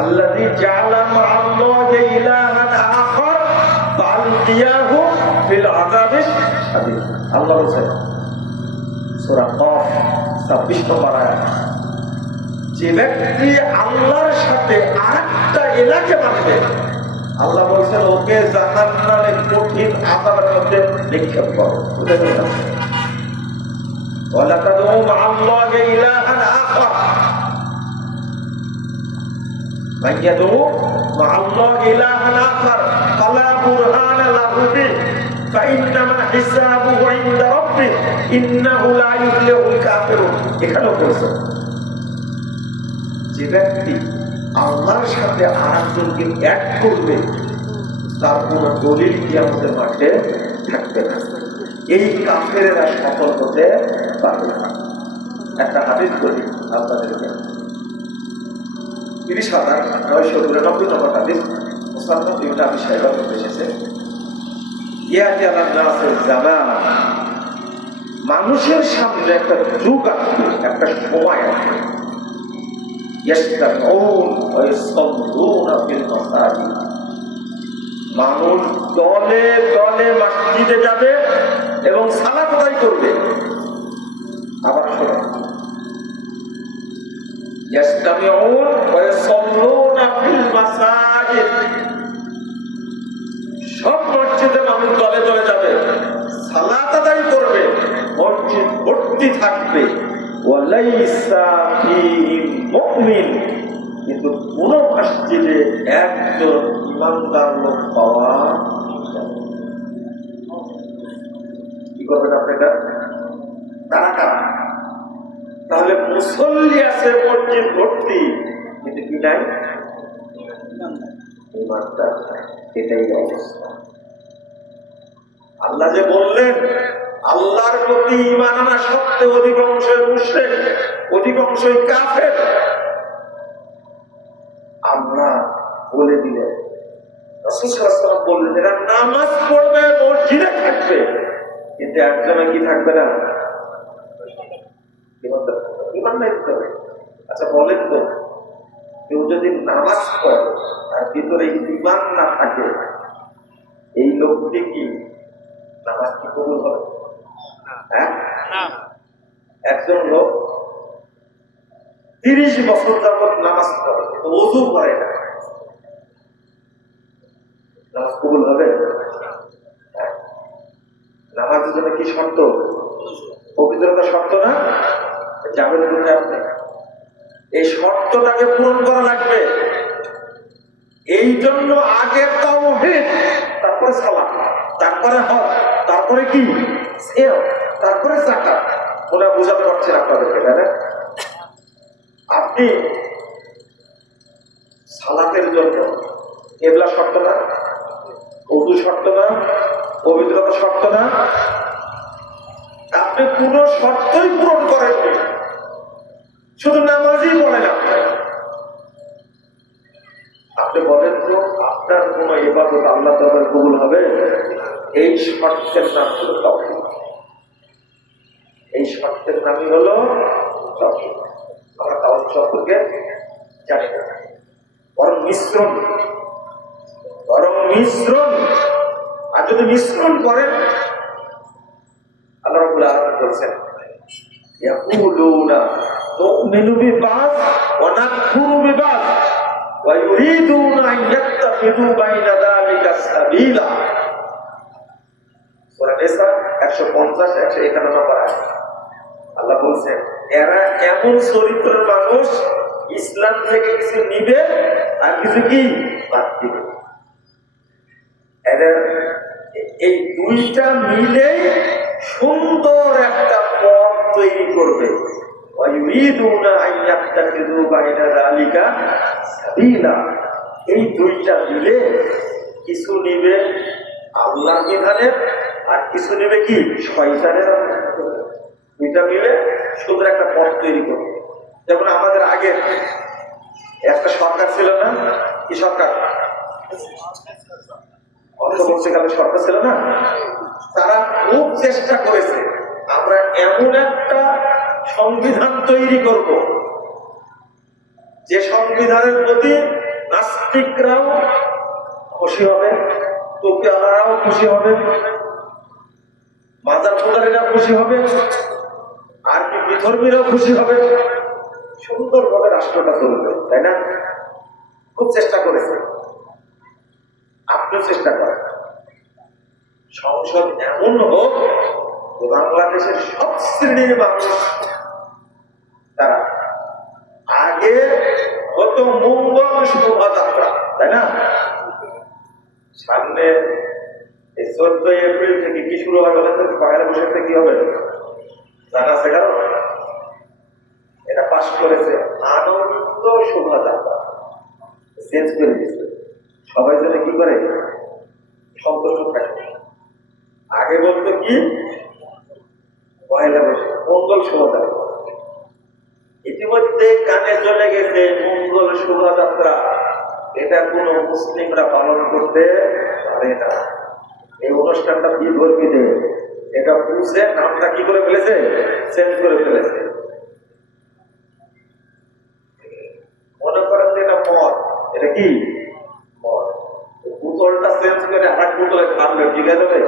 আল্লাযী জাআলা মা'আল্লাহি ইলাহান আখার ফাআলকিয়াহু ফিল আযাবিশ শাদীদ। আল্লাহ বলেছেন সূরা কফ 26 নম্বর আয়াত, যে ব্যক্তি আল্লাহর সাথে আরেকটা ইলাহকে মানবে, আল্লাহ বলেছেন ওকে জাহান্নামের কঠিন আযাবের মধ্যে নিক্ষেপ করো। বুঝতে পারছেন? ওয়ালা তাদউ মা'আল্লাহি ইলাহান আখার, মান ইয়াদউ মা'আল্লাহি ইলাহান আখার ফালা বুরহানা লাহু বিহি ফাইন্নামা হিসাবুহু ইনদা রাব্বিহি ইন্নাহু লা ইফলিহুল কাফিরুন। এখানেও বলেছেন যে ব্যক্তি আল্লাহর সাথে আরেকজনকে এক করবে, তার কোন দলিল কিয়ামতের মাঠে থাকবে না। এই কাফেরেরা সফল হতে পারবে না। একটা হাদিস বলি আপনাদেরকে, 30,999 নম্বর হাদিস, মুসান্নাফ ইবনে আবি শাইবা থেকে এসেছে। ইয়াতি আলান নাসের জামান, মানুষের সামনে একটা যুগ আসবে, একটা সময় আসবে, ইয়াসতামিউন ওয়া ইয়াসাল্লুনা ফিল মাসাজিদ। মানুষ দলে দলে মসজিদে যাবে এবং সালাত আদায় করবে। আবার শোনো, ইয়াসতামিউন ওয়া ইয়াসাল্লুনা ফিল মাসাজিদ। সব মসজিদে মানুষ দলে দলে যাবে, ওয়ালাইসা ফীহি মুমিন, কিন্তু কোন মসজিদে একজন ইমানদার লোক পাওয়া যায় না। কি করবেন আপনারা? তারা কারা? তাহলে মুসল্লি আছে মসজিদ ভর্তি, কিন্তু কি নাই? ইমানদার নাই। এটাই অবস্থা। আল্লাহ যে বললেন আল্লাহর প্রতি ঈমান আনা সত্ত্বেও অধিকাংশই মুশরিক, অধিকাংশই কাফের, আল্লাহ বলে দিলেন, রাসূল সাল্লাল্লাহু আলাইহি ওয়াসাল্লাম বললেন এরা নামাজ পড়বে, মসজিদে থাকবে, কিন্তু একজনে কি থাকবে না? ঈমান নাই তো। আচ্ছা বলেন তো, কেউ যদি নামাজ পড়ে আর ভিতরে ঈমান না থাকে, এই লোকটি কি নামাজ কি কবুল হবে? হ্যাঁ, একজন লোক 30 বছর যাবত নামাজ পড়ে কিন্তু ওযু করে না, নামাজ কবুল হবে? নামাজের জন্য কি শর্ত? পবিত্রতা শর্ত না? যাবেন কোথায় আপনি? এই শর্তটাকে পূরণ করা লাগবে। এই জন্য আগে তাওহীদ, তারপরে সালাত, তারপরে হজ, তারপরে কি সিয়াম, তারপরে যাকাত। ওরা বুঝাতে পারছেন আপনাদেরকে, তাই না? আপনি সালাতের জন্য কিবলা শর্ত না, ওযু শর্ত না, পবিত্রতা শর্ত না, আপনি কোনো শর্তই পূরণ করেননি, শুধু নামাজই পড়েন আপনি বলেন তো আপনার কোন ইবাদত আল্লাহ দরবারে কবুল হবে? এই শর্তের নাম হলো তাওহীদ। এই শর্তের নামই হলো তাওহীদ। আমরা তাওহীদ সম্পর্কে জানি না, বরং মিশ্রণ, আর যদি মিশ্রণ করেন, আল্লাহ রাব্বুল আলামিন বলেছেন ইয়াকুলুনা নুমিনু বিবাদ ওয়া নাকফুরু বিবাদ ওয়া ইউরিদুনা আন ইয়াত্তাখিযু বাইনা যালিকা সাবিলা। সূরা নিসা 150 151 নম্বর আয়াত। আল্লাহ বলেছেন এরা এমন চরিত্রের মানুষ, ইসলাম থেকে কিছু নিবে আর কিছু কি বাদ দিবে। এদের এই দুইটা মিলে সুন্দর একটা পথ তৈরি করবে। এই দুইটা মিলে কিছু নিবে আল্লাহর বিধানের আর কিছু নিবে কি শয়তানের। দুইটা মিলে সুন্দর একটা পথ তৈরি করবে। যেমন আমাদের আগে একটা সরকার ছিল না, কি সরকার? অন্তর্বর্তীকালীন সরকার ছিল না? তারা খুব চেষ্টা করেছে আমরা এমন একটা সংবিধান তৈরি করব যে সংবিধানের প্রতি নাস্তিকরাও খুশি হবে, তোপিয়ালারাও খুশি হবে, মাজার পূজারীরাও খুশি হবে, আর কি বিধর্মীরাও খুশি হবে। সুন্দরভাবে রাষ্ট্রটা চলবে, তাই না? খুব চেষ্টা করেছে, আপনিও চেষ্টা করেন। সংসদ এমন হোক যে বাংলাদেশের সব শ্রেণীর মানুষ, তারা আগে হতো মঙ্গল শোভাযাত্রা, তাই না? সামনে 14 এপ্রিল থেকে কি শুরু হবে? পয়লা বৈশাখ থেকে কি হবে জানা আছে কারণ? এটা পাশ করেছে আনন্দ শোভাযাত্রা, চেঞ্জ করে দিচ্ছে। সবাই যেন কি করে সন্তুষ্ট থাকে। আগে বলতো কি পয়লা বৈশাখ, মঙ্গল শোভাযাত্রা। ইতিমধ্যে কানে চলে গেছে মঙ্গল শোভাযাত্রা এটা কোন মুসলিমরা পালন করতে পারে না। এই অনুষ্ঠানটা বিধর্মীদের, এটা বুঝে নামটা কি করে ফেলেছে, চেঞ্জ করে ফেলেছে। মনে করেন যে এটা মদ, এটা কি মদ, বোতলটা চেঞ্জ করে আরেক বোতলে ঢালবে, ঠিক আছে?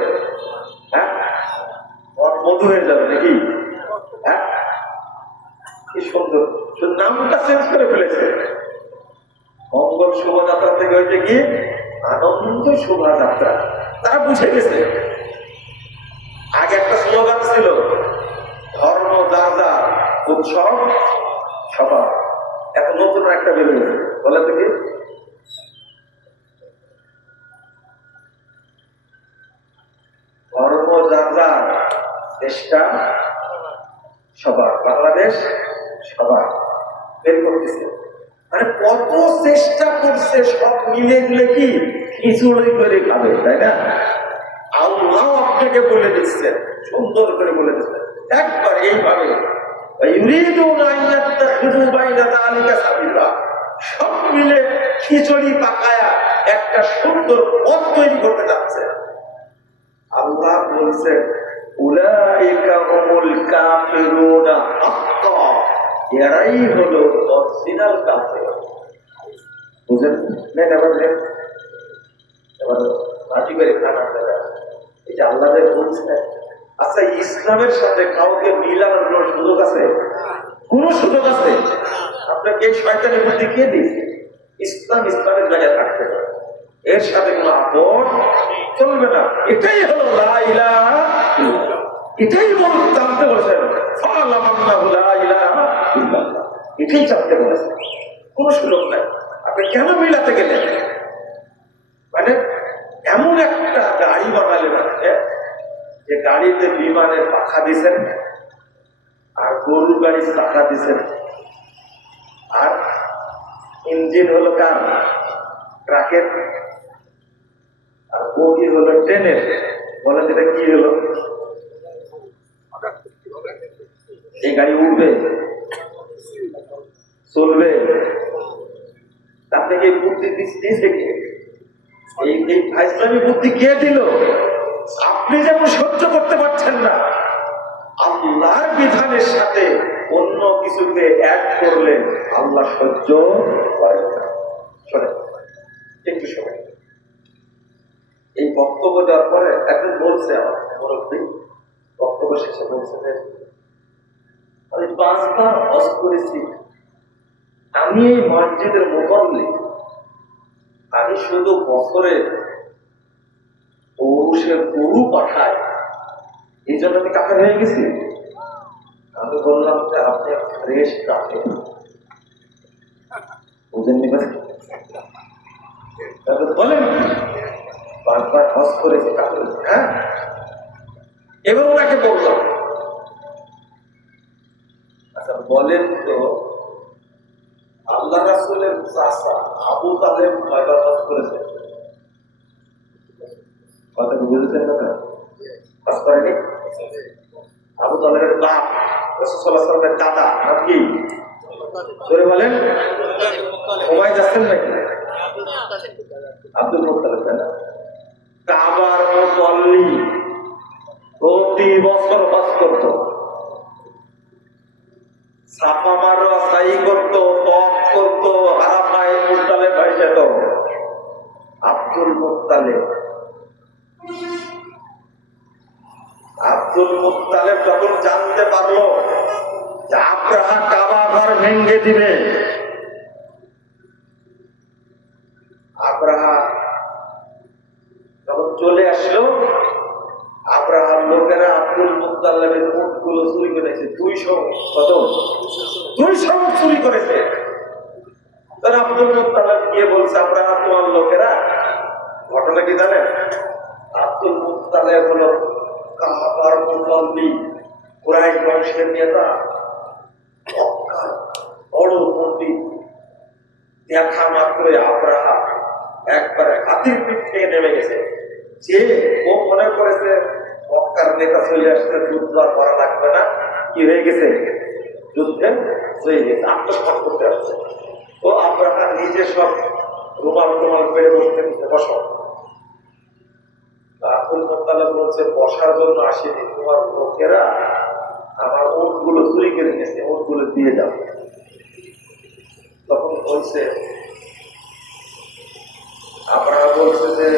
হ্যাঁ, মদ মধু হয়ে যাবে নাকি? হ্যাঁ, কি সুন্দর, নামটা চেঞ্জ করে ফেলেছে। মঙ্গল শোভাযাত্রা থেকে হয়েছে কি আনন্দ শোভাযাত্রা। তারা বুঝে গেছে। আগে একটা স্লোগান ছিল ধর্ম যার যার, উৎসব বের হয়েছে, বলে থেকে ধর্ম যার দেশটা সবার, বাংলাদেশ সবার বের করতেছে। মানে কত চেষ্টা করছে, সব মিলে দিলে কি খিচুড়ি করে খাবে, তাই না? আল্লাহ আপনাকে বলে দিচ্ছেন, সুন্দর করে বলে দিচ্ছেন একবার এইভাবে, সব মিলে খিচুড়ি পাকায়া একটা সুন্দর পথ তৈরি করতে যাচ্ছে। আল্লাহ বলছেন উলাইকা হুমুল কাফিরুনা হাক্কা, এরাই হলো অরিজিনাল কাফের। বুঝলেন না? এবার রাজি করে খানা দেবে, এই যে আল্লাহ বলছে। আচ্ছা, ইসলামের সাথে কাউকে মিলানোর কোন সুযোগ আছে? কোন সুযোগ আছে? আপনাকে এই শয়তানি বুদ্ধি কে দিয়েছে? ইসলাম ইসলামের জায়গায় থাকতে হবে, এর সাথে কোনো আপদ চলবে না। এটাই হলো লা ইলাহা ইল্লাল্লাহ, এটাই জানতে বলেছেন, এটাই জানতে বলেছেন, কোন সুযোগ নাই। আপনি কেন মিলাতে গেলেন? মানে এমন একটা গাড়ি বানালেন আপনি, যে গাড়িতে বিমানের পাখা দিয়েছেন, আর গরুর গাড়ি চাকা দিয়েছেন, আর ইঞ্জিন হলো কার? ট্রাকের, আর বগি হলো ট্রেনের। বলেন এটা কি হলো? এই গাড়ি উঠবে, চলবে। আপনাকে এই বুদ্ধি দিয়েছে কে? এই ইসলামী বুদ্ধি কে দিল? আপনি যেমন সহ্য করতে পারছেন না, আল্লাহর বিধানের সাথে অন্য কিছুকে অ্যাড করলে আল্লাহ সহ্য করেন না। শোনেন, একটু শোনেন। এই বক্তব্য দেওয়ার পরে একজন বলছে, আমার মুরব্বী বক্তব্য শেষে বলছে যে আমি 5 বার হজ করেছি, আমি এই মসজিদের মুসল্লি, আমি শুধু বছরে পৌরুষের গরু পাঠাই, এই জন্য আমি কাফের হয়ে গেছি। আমি বললাম যে আপনি ফ্রেশ কাফের, বুঝেননি? বলেন 5 বার হজ করেছি কাফের? হ্যাঁ। এবার ওনাকে বললাম, আচ্ছা বলেন তো, আল্লাহ রাসূলের চাচা আবু তালেব কয়বার হজ করেছে? কথা বুঝেছেন না? হজ করেনি? আবু তালেবের বাপ রাসূল সাল্লাল্লাহু আলাইহি ওয়াসাল্লামের দাদা নাম কি? জোরে বলেন। সময় যাচ্ছেন নাকি? আব্দুল মুত্তালিব, তাই না? কাবার মুসল্লি, প্রতি বছর হজ করত, সাফা মারওয়া সাই করত, তওয়াফ করত, আরাফায় মুজদালিফায় ভাই যেত। আব্দুল মুত্তালিব যখন জানতে পারলো যে আব্রাহা কাবা ঘর ভেঙে দিবে, আব্রাহা যখন চলে আসলো, আব্রাহার লোকেরা আব্দুল মুত্তালিবের উটগুলো চুরি করেছে। 200 কত? 200 চুরি করেছে। তারা আব্দুল মুত্তালিব গিয়ে বলছে, আব্রাহা তোমার লোকেরা। ঘটনা কি জানেন? আব্দুল মুত্তালিব হলো কাবার মুসল্লি, কুরাইশ বংশের নেতা, বড় পণ্ডিত। দেখা মাত্রই আব্রাহা একবারে হাতির পিঠ থেকে নেমে গেছে। যে ও মনে করেছে মক্কার নেতা চলে আসছে, যুদ্ধ আর করা লাগবে না, কি হয়ে গেছে? যুদ্ধে হয়ে গেছে, আত্মসমর্পণ করতে আসছে। ও আব্রাহা নিজে সব রুমাল টুমাল পেরে বসতে দিতে, বসো। আব্দুল মুত্তালিব বলছে, বসার জন্য আসেনি, তোমার লোকেরা আমার উটগুলো চুরি করে নিয়েছে, উটগুলো দিয়ে যাও। তখন বলছে, আব্রাহা বলছে যে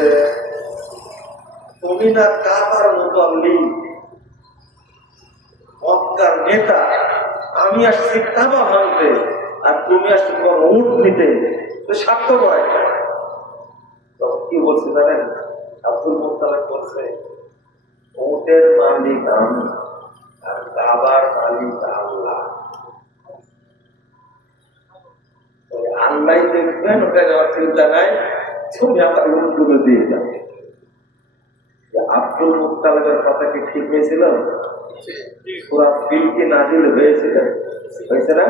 তুমি না কাবার মুসল্লি, মক্কার নেতা, আমি আসছি কাবা ভাঙতে, আর তুমি আসছি তোমার উট নিতে, তো স্বার্থ নয়। তখন কি বলছে জানেন? আব্দুল মুত্তালিব বলছে, উটের মালিক আমি, আর কাবার মালিক আল্লাহ। আল্লাহ দেখবেন, ওটা নেওয়ার চিন্তা নাই, তুমি আমার উল্টুকে দিয়ে যাবে। আব্দুল মুত্তালিবের কথা কি ঠিক হয়েছিল? পুরা ফিলকি নাজিল হয়েছিল, হয়েছে না?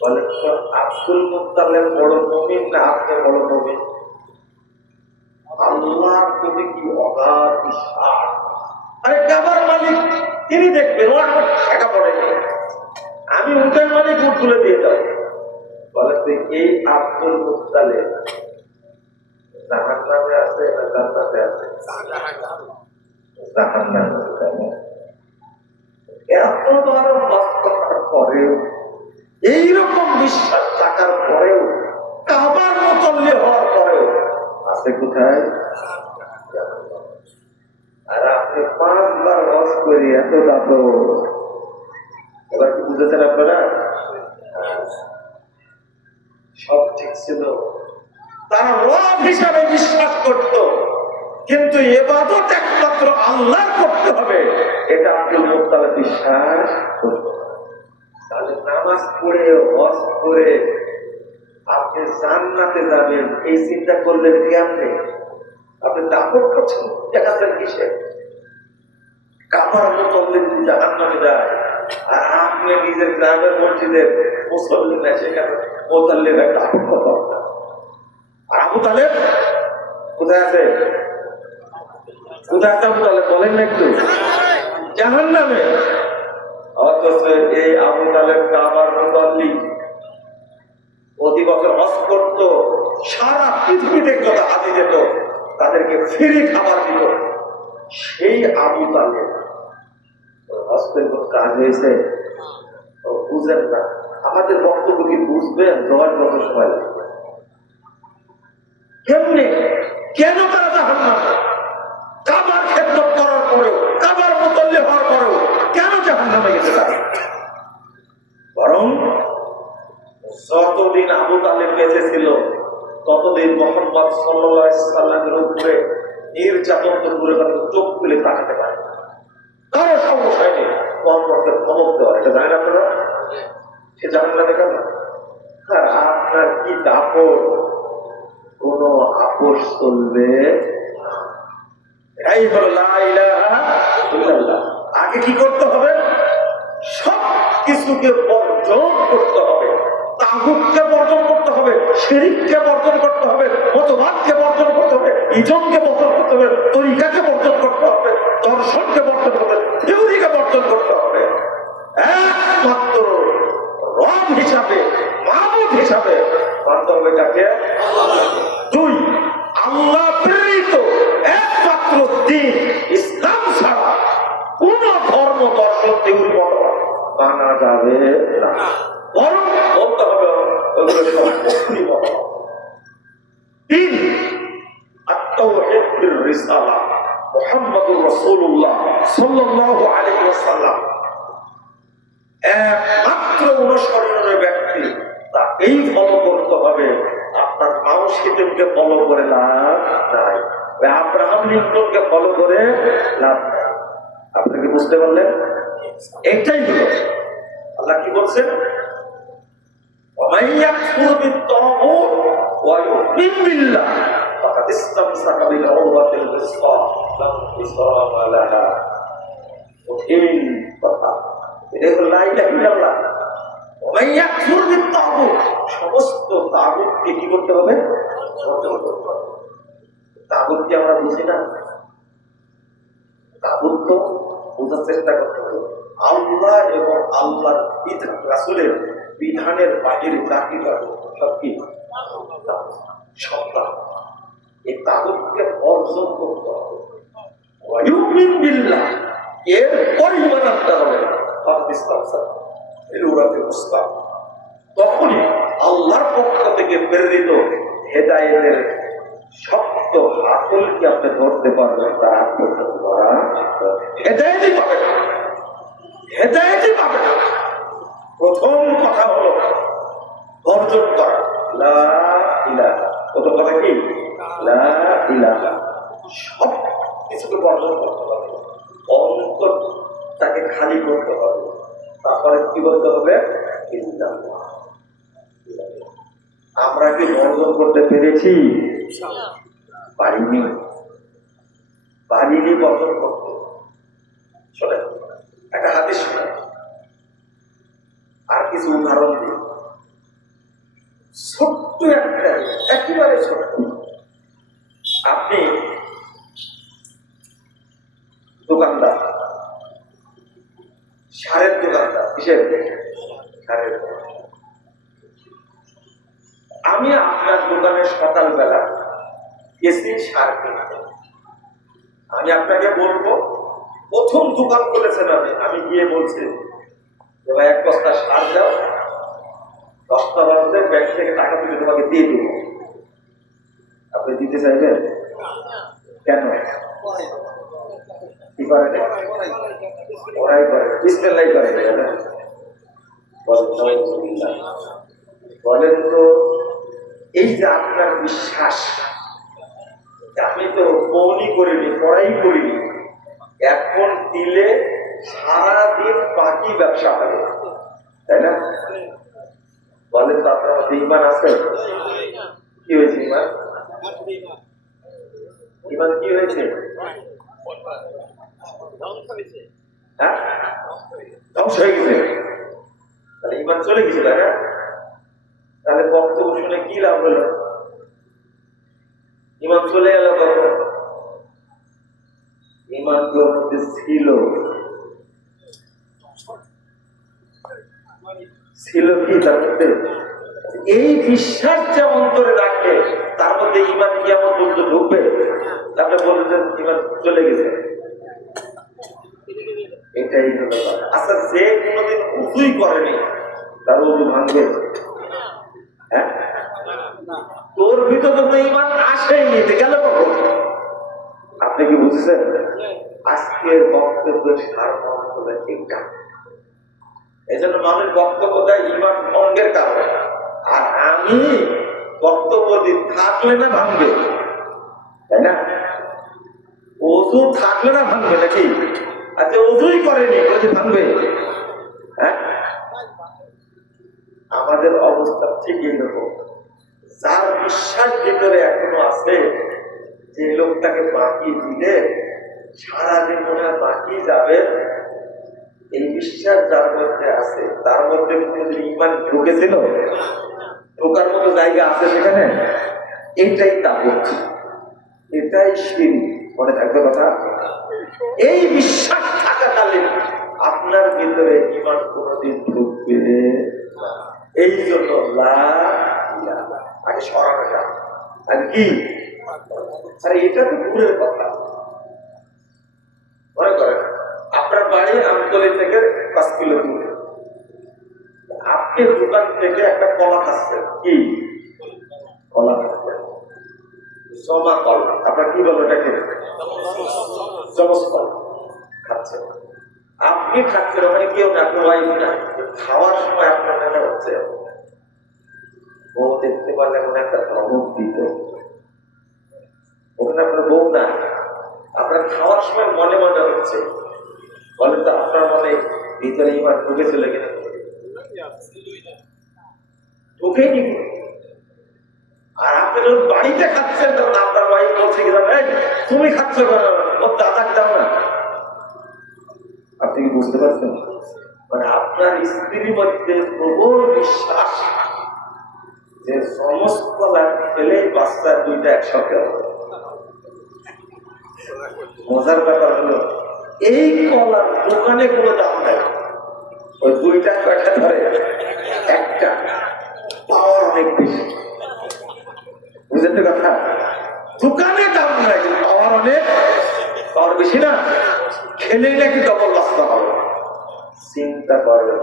বলে আব্দুল মুত্তালিব বড় মুমিন না আপনি বড় মুমিন? আল্লাহর প্রতি কি অগাধ বিশ্বাস! আরে কাবার মালিক তিনি দেখবেন, ও আমার টাকা পড়েনি, আমি উটের মালিক উট তুলে দিয়ে যাবো। বলে এই আব্দুল মুত্তালিব জাহান্নামে আছে না জান্নাতে আছে? জাহান্নামে আছে। এত বড় বাস্তবতার পরেও, এইরকম বিশ্বাস থাকার পরেও, কাবার মুসল্লি হওয়ার পরেও আছে কোথায়? আর আপনি 5 বার হজ করি এত দাঁত, এবার কি বুঝেছেন আপনারা? সব ঠিক ছিল, তারা রব হিসাবে বিশ্বাস করত, কিন্তু ইবাদত একমাত্র আল্লাহ করতে হবে এটা আব্দুল মুত্তালিব বিশ্বাস করত। তাহলে নামাজ পড়ে হজ করে আপনি জান্নাতে যাবেন এই চিন্তা করলেন কেমনে? আপনি দাপট করছেন দেখাচ্ছেন কিসে? কাবার মুসল্লি জাহান্নামে যায়, আর আপনি নিজের গ্রামের মসজিদের মুসল্লি না, সেখানে মুসল্লিরা দাপট করতে। আর আবু তালেব কোথায় আছে? কোথায় আছে আবু তালেব? বলেন না একটু। জাহান্নামে। অথচ এই আবু তালেব কাবার মুসল্লি, প্রতি বছর হজ করতো, সারা পৃথিবীতে যত হাজি যেত তাদেরকে ফ্রি খাবার দিত। সেই আবু তালেব হজ করে কাজ হয়েছে? বুঝেন না। আমাদের বক্তব্য কি বুঝবেন? 10 বছর সময় লাগবে। কেমনে? কেন তারা জাহান্নামে? কাবার খেদমত করার পরেও, কাবার মুসল্লি হওয়ার পরেও কেন জাহান্নামে গেছে তারা? বরং যতদিন আবু তালেব বেঁচে ছিল ততদিন মুহাম্মদ সাল্লাল্লাহু আলাইহি সাল্লামের উপরে নির্যাতন তো দূরে কথা, চোখ খুলে তাকাতে পারে না, কারো সমস্যা নেই। কমপক্ষে খবর দেওয়া, এটা জানেন আপনারা? সে জাহান্নামে কেন? আর আপনার কি দাপট, কোন আপোষ চলবে? এই হলো লা ইলাহা ইল্লাল্লাহ। আগে কি করতে হবে? সব কিছুকে বর্জন করতে হবে, তাগুতকে বর্জন করতে হবে, শিরককে বর্জন করতে হবে, মতবাদকে বর্জন করতে হবে, ইজমকে বর্জন করতে হবে, তরিকাকে বর্জন করতে হবে, দর্শনকে বর্জন করতে হবে, থিওরিকে বর্জন করতে হবে। একমাত্র রব হিসাবে, মাবুদ হিসাবে মানতে হবে কাকে? 2, আল্লাহ প্রেরিত একমাত্র দিন ইসলাম ছাড়া কোন ধর্ম, দর্শন, থিওরি, মতবাদ মানা যাবে না। বরং বলতে হবে ওগুলো সব মুসলিম মতবাদ। 3, আত-তাওহীদ বির রিসালা মুহাম্মদুর রাসূলুল্লাহ সাল্লাল্লাহু আলাইহি ওয়াসাল্লাম একমাত্র অনুসরণের ব্যক্তি, তাকেই ফলো করতে হবে। আপনার মাও সেতুকে ফলো করে লাভ নাই, আব্রাহাম লিঙ্কনকে ফলো করে লাভ নাই। আপনি কি বুঝতে পারলেন? এইটাই হলো আল্লাহ কি বলছেন? ওয়ামান ইয়াকফুর বিত-তাগুত ওয়া ইউমিন বিল্লাহ ফাকাদ ইসতামসাকা বিল উরওয়াতিল উসকা লা ইনফিসামা লাহা। এই কথা এটা লা ইলাহা ইল্লাল্লাহ। ওয়ামান ইয়াকফুর বিত-তাগুত, সমস্ত তাগুতকে কি করতে হবে? বর্জন করতে হবে। তাগুত কি আমরা বুঝি না? তাগুত তো বোঝার চেষ্টা করতে হবে। আল্লাহ এবং আল্লাহর বিধান, রাসূলের বিধানের বাইরে যা কিছু সব কি সত্তা, এই তাগুতকে বর্জন করতে হবে। ওয়া ইউমিন বিল্লাহ, এর পরিমাণ আনতে হবে। তখনই আল্লাহর পক্ষ থেকে প্রেরিত হেদায়েতের শক্ত হাতলকে আপনি ধরতে পারবেন, তার হেদায়েতই পাবেন, হেদায়েতই পাবেন। প্রথম কথা হলো বর্জন করা, লা ইলাহা। প্রথম কথা কি? লা ইলাহা। সব কিছুকে বর্জন করতে হবে, অন্তর তাকে খালি করতে হবে। তারপরে কি বলতে হবে? ইল্লাল্লাহ। আমরা কি বর্জন করতে পেরেছি? পারিনি। বর্জন করতে। শোনেন একটা হাদিস শোনেন, আর কিছু উদাহরণ দিই। ছোট্ট একটা, একেবারে ছোট্ট। আপনি দোকানদার, সারের দোকানদার, কিসের? সারের দোকান। আমি আপনার দোকানে সকালবেলা গেছি সার কিনতে। আমি আপনাকে বলবো, প্রথম দোকান খুলেছেন আমি গিয়ে বলছি ভাই এক বস্তা সার দাও, 10টা বাজে ব্যাংক থেকে টাকা তুলে তোমাকে দিয়ে দেব। আপনি দিতে চাইবেন? কেন? কি করে? ওরাই করে, বিসমিল্লাহ করে। বলেন তো, এই যে আপনার বিশ্বাস, আমি তো বউনি করিনি, পড়াই করিনি, এখন দিলে সারাদিন বাকি ব্যবসা হবে, তাই না? বলেন তো আপনার মধ্যে ইমান আছে? কি হয়েছে ইমান? ইমান কি হয়েছে? হ্যাঁ, ধ্বংস হয়ে গেছে। তাহলে ইমান চলে গেছে, তাই না? তাহলে বক্তব্য শুনে কি লাভ হলো? ইমান চলে গেল কত? ইমান কি ওর মধ্যে ছিল? কি তার মধ্যে? এই বিশ্বাস যে অন্তরে রাখে, তার মধ্যে ইমান কিয়ামত পর্যন্ত ঢুকবে। তারপরে বলবেন ইমান চলে গেছে। এটাই হলো কথা। আচ্ছা, যে কোনোদিন উজুই করেনি, তার উজু ভাঙবে? হ্যাঁ, তোর ভিতরে তো ইমান আসেনি, গেল কখন? আপনি কি বুঝেছেন? আজকের বক্তব্যের সারমর্ম হলো এইটা। এই জন্য মানুষ বক্তব্য দেয় ইমান ভঙ্গের কারণে। আর আমি বক্তব্য দিন থাকলে না ভাঙবে, তাই না? ওজু থাকলে না ভাঙবে নাকি? আচ্ছা, ওজুই করেনি, বলছে ভাঙবে? হ্যাঁ, আমাদের অবস্থা ঠিক এইরকম। যার বিশ্বাস ভিতরে এখনো আছে যে লোকটাকে বাকি দিলে সারাদিন মনে হয় বাকি যাবে, এই বিশ্বাস যার মধ্যে আছে, তার মধ্যে কোনদিন ইমান ঢুকেছিল? ঢোকার মতো জায়গা আছে সেখানে? এটাই তাগুত, এটাই শিরক। মনে থাকবে কথা। এই বিশ্বাস থাকাকালীন আপনার ভিতরে ইমান কোনদিন ঢুকবে না। এই জন্য আগে সরানো যায়। আর কি? আরে এটা তো দূরের কথা। মনে করেন আপনার বাড়ি আমতলী থেকে 5 কিলো দূরে, আপনি দোকান থেকে একটা কলা খাচ্ছেন। কি কলা খাচ্ছেন? জমা কলা। আপনার কি বলো এটাকে? জমস কলা খাচ্ছেন। আপনি খাচ্ছেন, ওখানে কেউ না, আপনার ওয়াইফ না। খাওয়ার সময় আপনার মনে হচ্ছে ও দেখতে পারলে মনে একটা ধমক দিত। ওখানে আপনার বউ না, আপনার খাওয়ার সময় মনে মনে হচ্ছে। বলেন তো আপনার মনে ভিতরে এবার ঢুকে চলে গেলে ঢুকেই। আর আপনি যখন বাড়িতে খাচ্ছেন তখন আপনার ওয়াইফ বলছে কি জানেন, তুমি খাচ্ছ কেন, ওর দাদার দাও না। আপনি কি বুঝতে পারছেন? মানে আপনার স্ত্রীর মধ্যে প্রবল বিশ্বাস যে সমস্ত কলা খেলে বাচ্চা দুইটা একসাথে হবে। মজার ব্যাপার হলো এই কলার দোকানে কোনো দাম নাই, ওই দুইটা কয়টা ধরে একটা, পাওয়ার অনেক বেশি। বুঝলেন তো কথা? দোকানে দাম নাই, পাওয়ার অনেক, পাওয়ার বেশি না, খেলেই নাকি ডবল বাস্তা হবে। চিন্তা করবেন।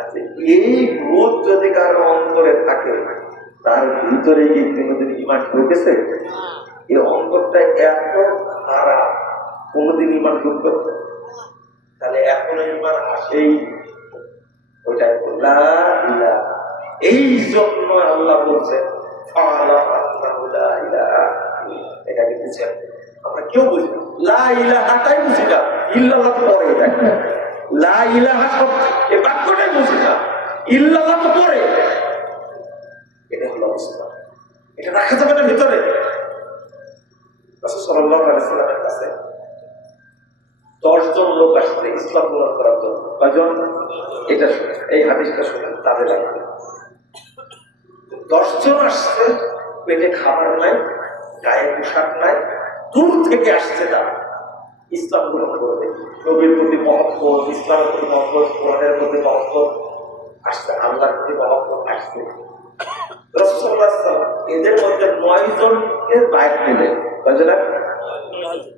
আচ্ছা, এই বোধ যদি কারো অন্তরে থাকে, তার ভিতরে কি কোনোদিন ইমান ঢুকেছে? এই অন্তরটা এত খারাপ, কোনোদিন ইমান ঢুকবে? তাহলে এখনো ইমান আসেই। ওইটাই এই জন্য আল্লাহ বলছেন এটা কি বুঝছেন? আমরা কেউ বুঝি না, লা ইলাহাটাই বুঝি না, ইল্লাল্লাহ তো পরে। লা ইলাহা এই বাক্যটাই বুঝি না, ইল্লাল্লাহ তো পরে। এটা হলো অবস্থা, এটা রাখা যাবে না ভিতরে। রাসূল সাল্লাল্লাহু আলাইহি ওয়াসাল্লামের কাছে 10 জন লোক আসলে ইসলাম গ্রহণ করার জন্য। কয়জন? এটা শুনে, এই হাদিসটা শুনে তাদের লাগবে। 10 জন আসছে, পেটে খাবার নাই, গায়ে পোশাক নাই, দূর থেকে আসছে তারা ইসলাম গ্রহণ করবে। নবীর প্রতি মহব্বত, ইসলামের প্রতি মহব্বত, কোরআনের প্রতি মহব্বত আসছে, আল্লাহর প্রতি মহব্বত আসছে। রাসূল সাল্লাল্লাহু আলাইহি ওয়াসাল্লাম এদের মধ্যে 9 জনকে বাইর দিলেন। কয়জন?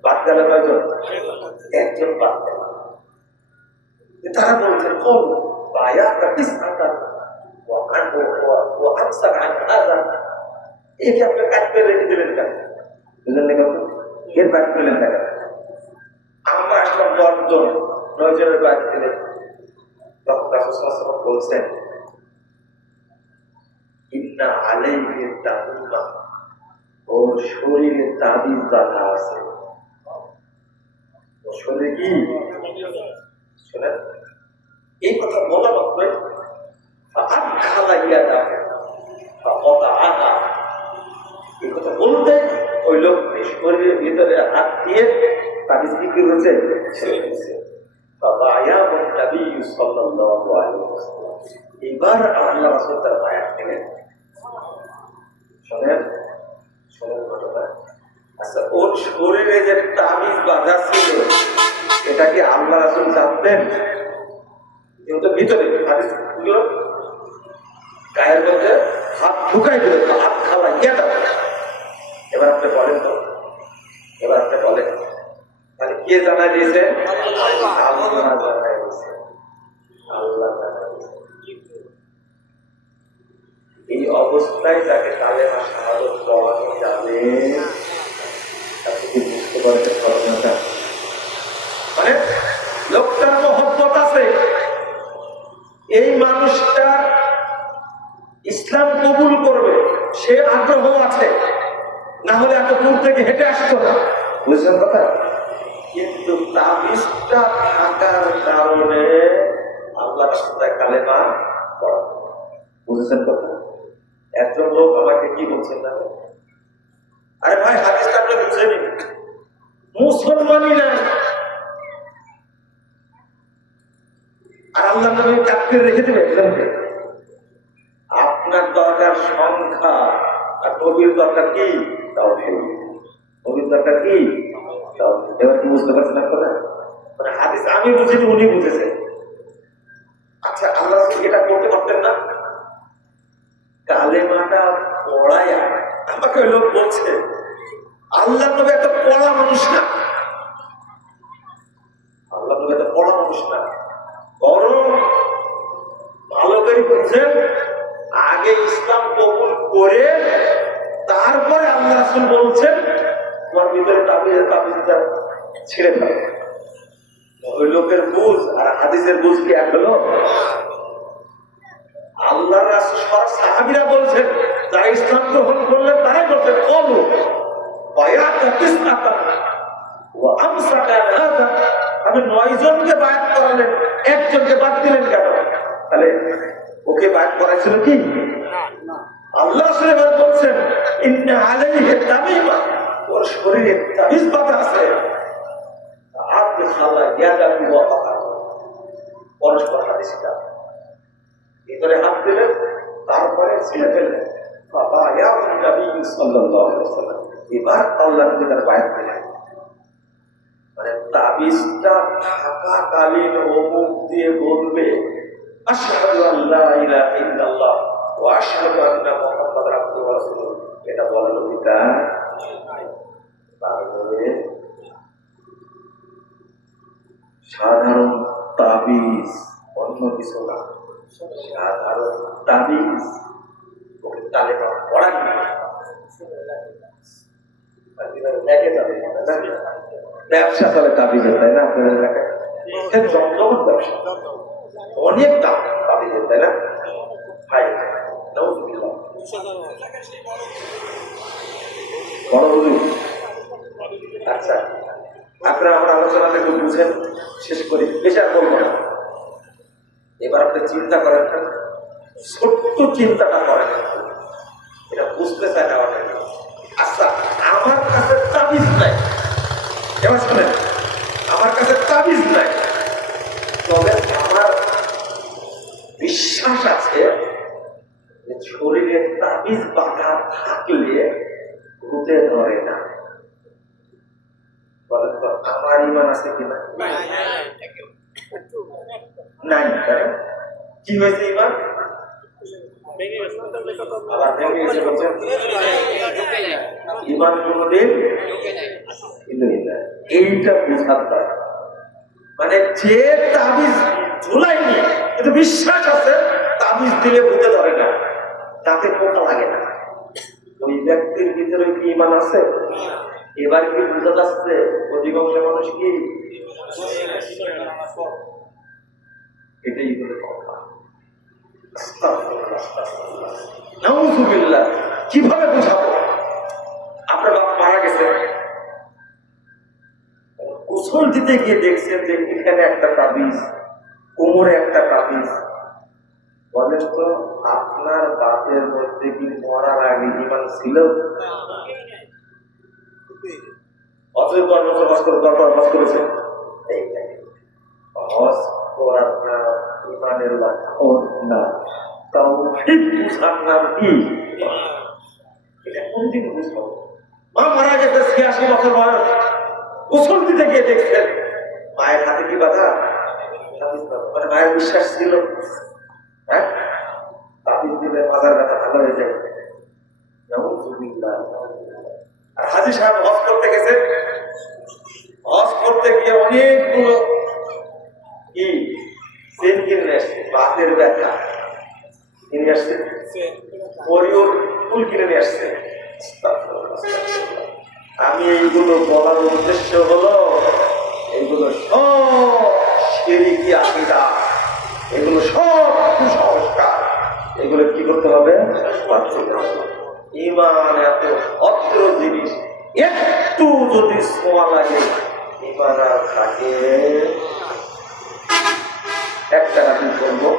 বাদ গেল কয়জন? একজন বাদ গেল। তারা বলছেন কোন বায়া কাটিস আতা ওয়া আনহু ওয়া আমসাক আন আযা, একে আপনি কাটতে রেখে দিলেন কেন? বুঝলেন না কত এর বাদ দিলেন কেন? আমরা আসলাম 10 জন, 9 জনের বাদ দিলেন। তখন রাসূল সাল্লাল্লাহু আলাইহি ওয়াসাল্লাম বলছেন ইন্না আলাইহি তাহুমা, ওর শরীরে তাবিজ বাঁধা আছে। ওর শরীরে কি? শোনেন, এই কথা বলা মাত্রই এই কথা বলতে ওই লোক শরীরের ভিতরে হাত দিয়ে তাবিজ বিক্রি হচ্ছে। এবার আল্লাহ রাসূল তার বায়াত দিলেন। শোনেন, শোনেন ঘটনা। আচ্ছা, ওর শরীরে যে তাবিজ বাঁধা ছিল এটা কি আল্লাহ রাসূল জানতেন? কিন্তু ভিতরে হাদিস গুলো গায়ের মধ্যে হাত ঢুকাই দিল, হাত খাওয়া গেটা। এবার আপনি বলেন তো, এবার আপনি বলেন তাহলে কে জানাই দিয়েছে? আল্লাহ জানাই দিয়েছে, আল্লাহ জানাই দিয়েছে। এই অবস্থায় যাকে কালেমা শাহাদাত পড়ানো যাবে তাকে কি বুঝতে পারতে ঘটনাটা? মানে লোকটার মহব্বত আছে, এই মানুষটা ইসলাম কবুল করবে সে আগ্রহ আছে, না হলে এত দূর থেকে হেঁটে আসতো না। বুঝলেন কথা? কিন্তু তাবিজটা থাকার কারণে আল্লাহ রাসূলের কালেমা পড়া। বুঝেছেন কথা? একজন লোক আমাকে কি বলছেন না, আরে ভাই হাদিসটা আপনি বুঝে নিন, মুসলমানই নাই আর আল্লাহ নবী চাকরি রেখে দেবে একজনকে। আপনার দরকার সংখ্যা আর নবীর দরকার কি? তাওহীদ। নবীর দরকার কি? তাওহীদ। এবার কি বুঝতে পারছেন আপনারা? মানে হাদিস আমি বুঝিনি, উনি বুঝেছেন। আচ্ছা, আল্লাহ এটা করতে পারতেন না? কালেমাটা পড়ায়া আমাকে লোক বলছে আল্লাহ নবী এত পড়া মানুষ না, আল্লাহ নবী এত পড়া মানুষ না, বরং ভালো করে বুঝছেন আগে ইসলাম কবুল করে তারপরে আল্লাহ রাসূল বলছেন তোমার ভিতরে তাবিজটা ছেড়ে দাও। ওই লোকের বুঝ আর হাদিসের বুঝ কি এক হলো? আল্লাহ রাসূল সাহাবীরা বলছেন যারা ইসলাম গ্রহণ করলেন তারাই বলছেন কলু বায়াতা তিসনাতা ওয়া আমসাকা হাযা, আপনি 9 জনকে বায়াত করালেন, একজনকে বাদ দিলেন কেন? তাহলে ওকে বায়াত করাইছিল কি? আল্লাহ রাসূল এবার বলছেন ইন্না আলাইহি তামিমা, ওর শরীরে তাবিজ বাঁধা আছে। আপনি খালা ইয়াদাহু ওয়া ফাতা, পরস্পর হাদিসটা ভিতরে হাত দিলেন, তারপরে ছেড়ে ফেললেন। বাবা ইয়া নবী সাল্লাল্লাহু আলাইহি ওয়াসাল্লাম এবার আল্লাহ নবী তার বায়াত দিলেন। মানে তাবিজটা থাকাকালীন ও মুখ দিয়ে বলবে আশহাদু আল্লা ইলাহা ইল্লাল্লাহ ওয়া আশহাদু আন্না মুহাম্মাদার আবদুহু ওয়া রাসূলুহু, এটা বলার অধিকার তারপরে সাধারণ তাবিজ, অন্য কিছু না, সাধারণ তাবিজ ওকে কালেমা পড়া ব্যবসা চলে তাবিজের, তাই না? আপনাদের এলাকায় জমজমাট ব্যবসা, অনেক দাম তাবিজের, তাই না ভাই? বড় হুজুর, আচ্ছা আপনারা আমার আলোচনাটা একটু বুঝেন, শেষ করি, বেশি আর বলবো না। এবার আপনি চিন্তা করেন, ছোট্ট চিন্তাটা করেন, এটা বুঝতে চায় না অনেক। আচ্ছা, আমার কাছে তাবিজ নাই, এবার শোনেন, আমার কাছে তাবিজ নাই, তবে আমার বিশ্বাস আছে যে শরীরে তাবিজ বাঁধা থাকলে ভূতে ধরে না। বলেন তো আমার ইমান আছে কিনা? নাই। কি হয়েছে ইমান? আবার ভেঙে গেছে বলছেন। ইমান কোনদিন এইটা বুঝার দরকার। মানে যে তাবিজ ঝুলাইনি কিন্তু বিশ্বাস আছে তাবিজ দিলে ভূতে ধরে না, তাতে পোকা লাগে না, ওই ব্যক্তির ভিতরে কি ইমান আছে? এবার কি বোঝা যাচ্ছে অধিকাংশ মানুষ কি? এটাই হলো কথা। নাউযুবিল্লাহ। কিভাবে বোঝাবো? আপনার বাপ মারা গেছে, গোসল দিতে গিয়ে দেখছেন যে এখানে একটা তাবিজ, কোমরে একটা তাবিজ। বলেন তো আপনার বাপের মধ্যে কি মরার আগে ইমান ছিল? অথবা হজ করে দরকার হজ করেছে, হজ করার নাম ইমানের লক্ষণ না, তাওহীদ বুঝার নাম কি? এটা কোনদিন বুঝবো? মা মারা গেছে ৮৬ বছর বয়স, গোসল দিতে গিয়ে দেখছেন মায়ের হাতে কি বাধা? মানে মায়ের বিশ্বাস ছিল, হ্যাঁ তাবিজ দিলে মাজার ব্যথা ভালো হয়ে যায়। আর হাজী সাহেব হজ করতে গেছে, হজ করতে গিয়ে অনেকগুলো কি চেন কিনে আসছে, বাতের ব্যথা কিনে আসছে, পরিওর ফুল কিনে নিয়ে আসছে। আমি এইগুলো বলার উদ্দেশ্য হলো এইগুলো সব শিরকি আকীদা, এগুলো সব কুসংস্কার, এগুলো কি করতে হবে? ইমান এত অদ্র জিনিস, একটু যদি ছোঁয়া লাগে ইমান আর থাকে। একটা হাদিস বলবো,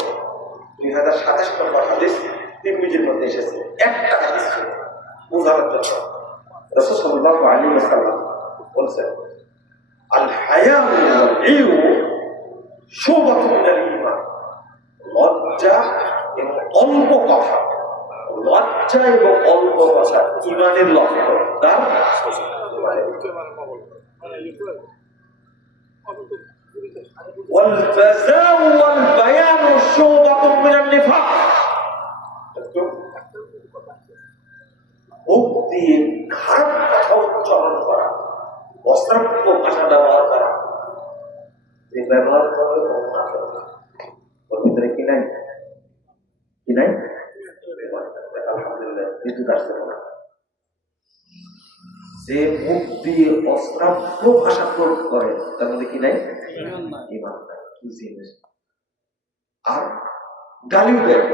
2027 নম্বর হাদিস তিরমিজির মধ্যে এসেছে। একটা হাদিস বোঝানোর জন্য রাসূল সাল্লাল্লাহু আলাইহি ওয়াসাল্লাম বলেছেন, আল হায়াউ ওয়াল ইউ শুবাতুন মিনাল ঈমান। লজ্জা এবং অল্প কথা, লজ্জা এবং অল্প কথা ঈমানের লক্ষণ। তার والفزاء والبيان شعبة من النفاق। মুখ দিয়ে খারাপ কথা উচ্চারণ করা, অশ্রাব্য ভাষা ব্যবহার করা, যে ব্যবহার করে ওর ভিতরে কি নাই? কি নাই? আলহামদুলিল্লাহ বিদ্যুৎ আসছে না। যে মুখ দিয়ে অশ্রাব্য ভাষা প্রয়োগ করে তার মধ্যে কি নাই? ঈমান নাই। কি জিনিস? আর গালি দেয়,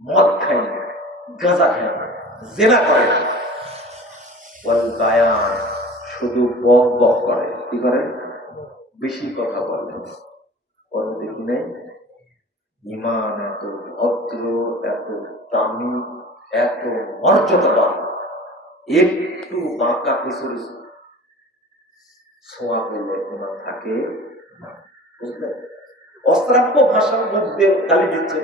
মদ খায় না, গাঁজা খায় না, জেনা করে না, বায়ান শুধু বক বক করে। কি করে? বেশি কথা বলে। ওর মধ্যে কি নেই? ঈমান এত ভদ্র, এত দামি, এত মর্যাদাবান, একটু বাঁকা কিছু ছোঁয়া পেলে ঈমান থাকে। বুঝলেন? অশ্রাব্য ভাষার মধ্যে গালি দিচ্ছে।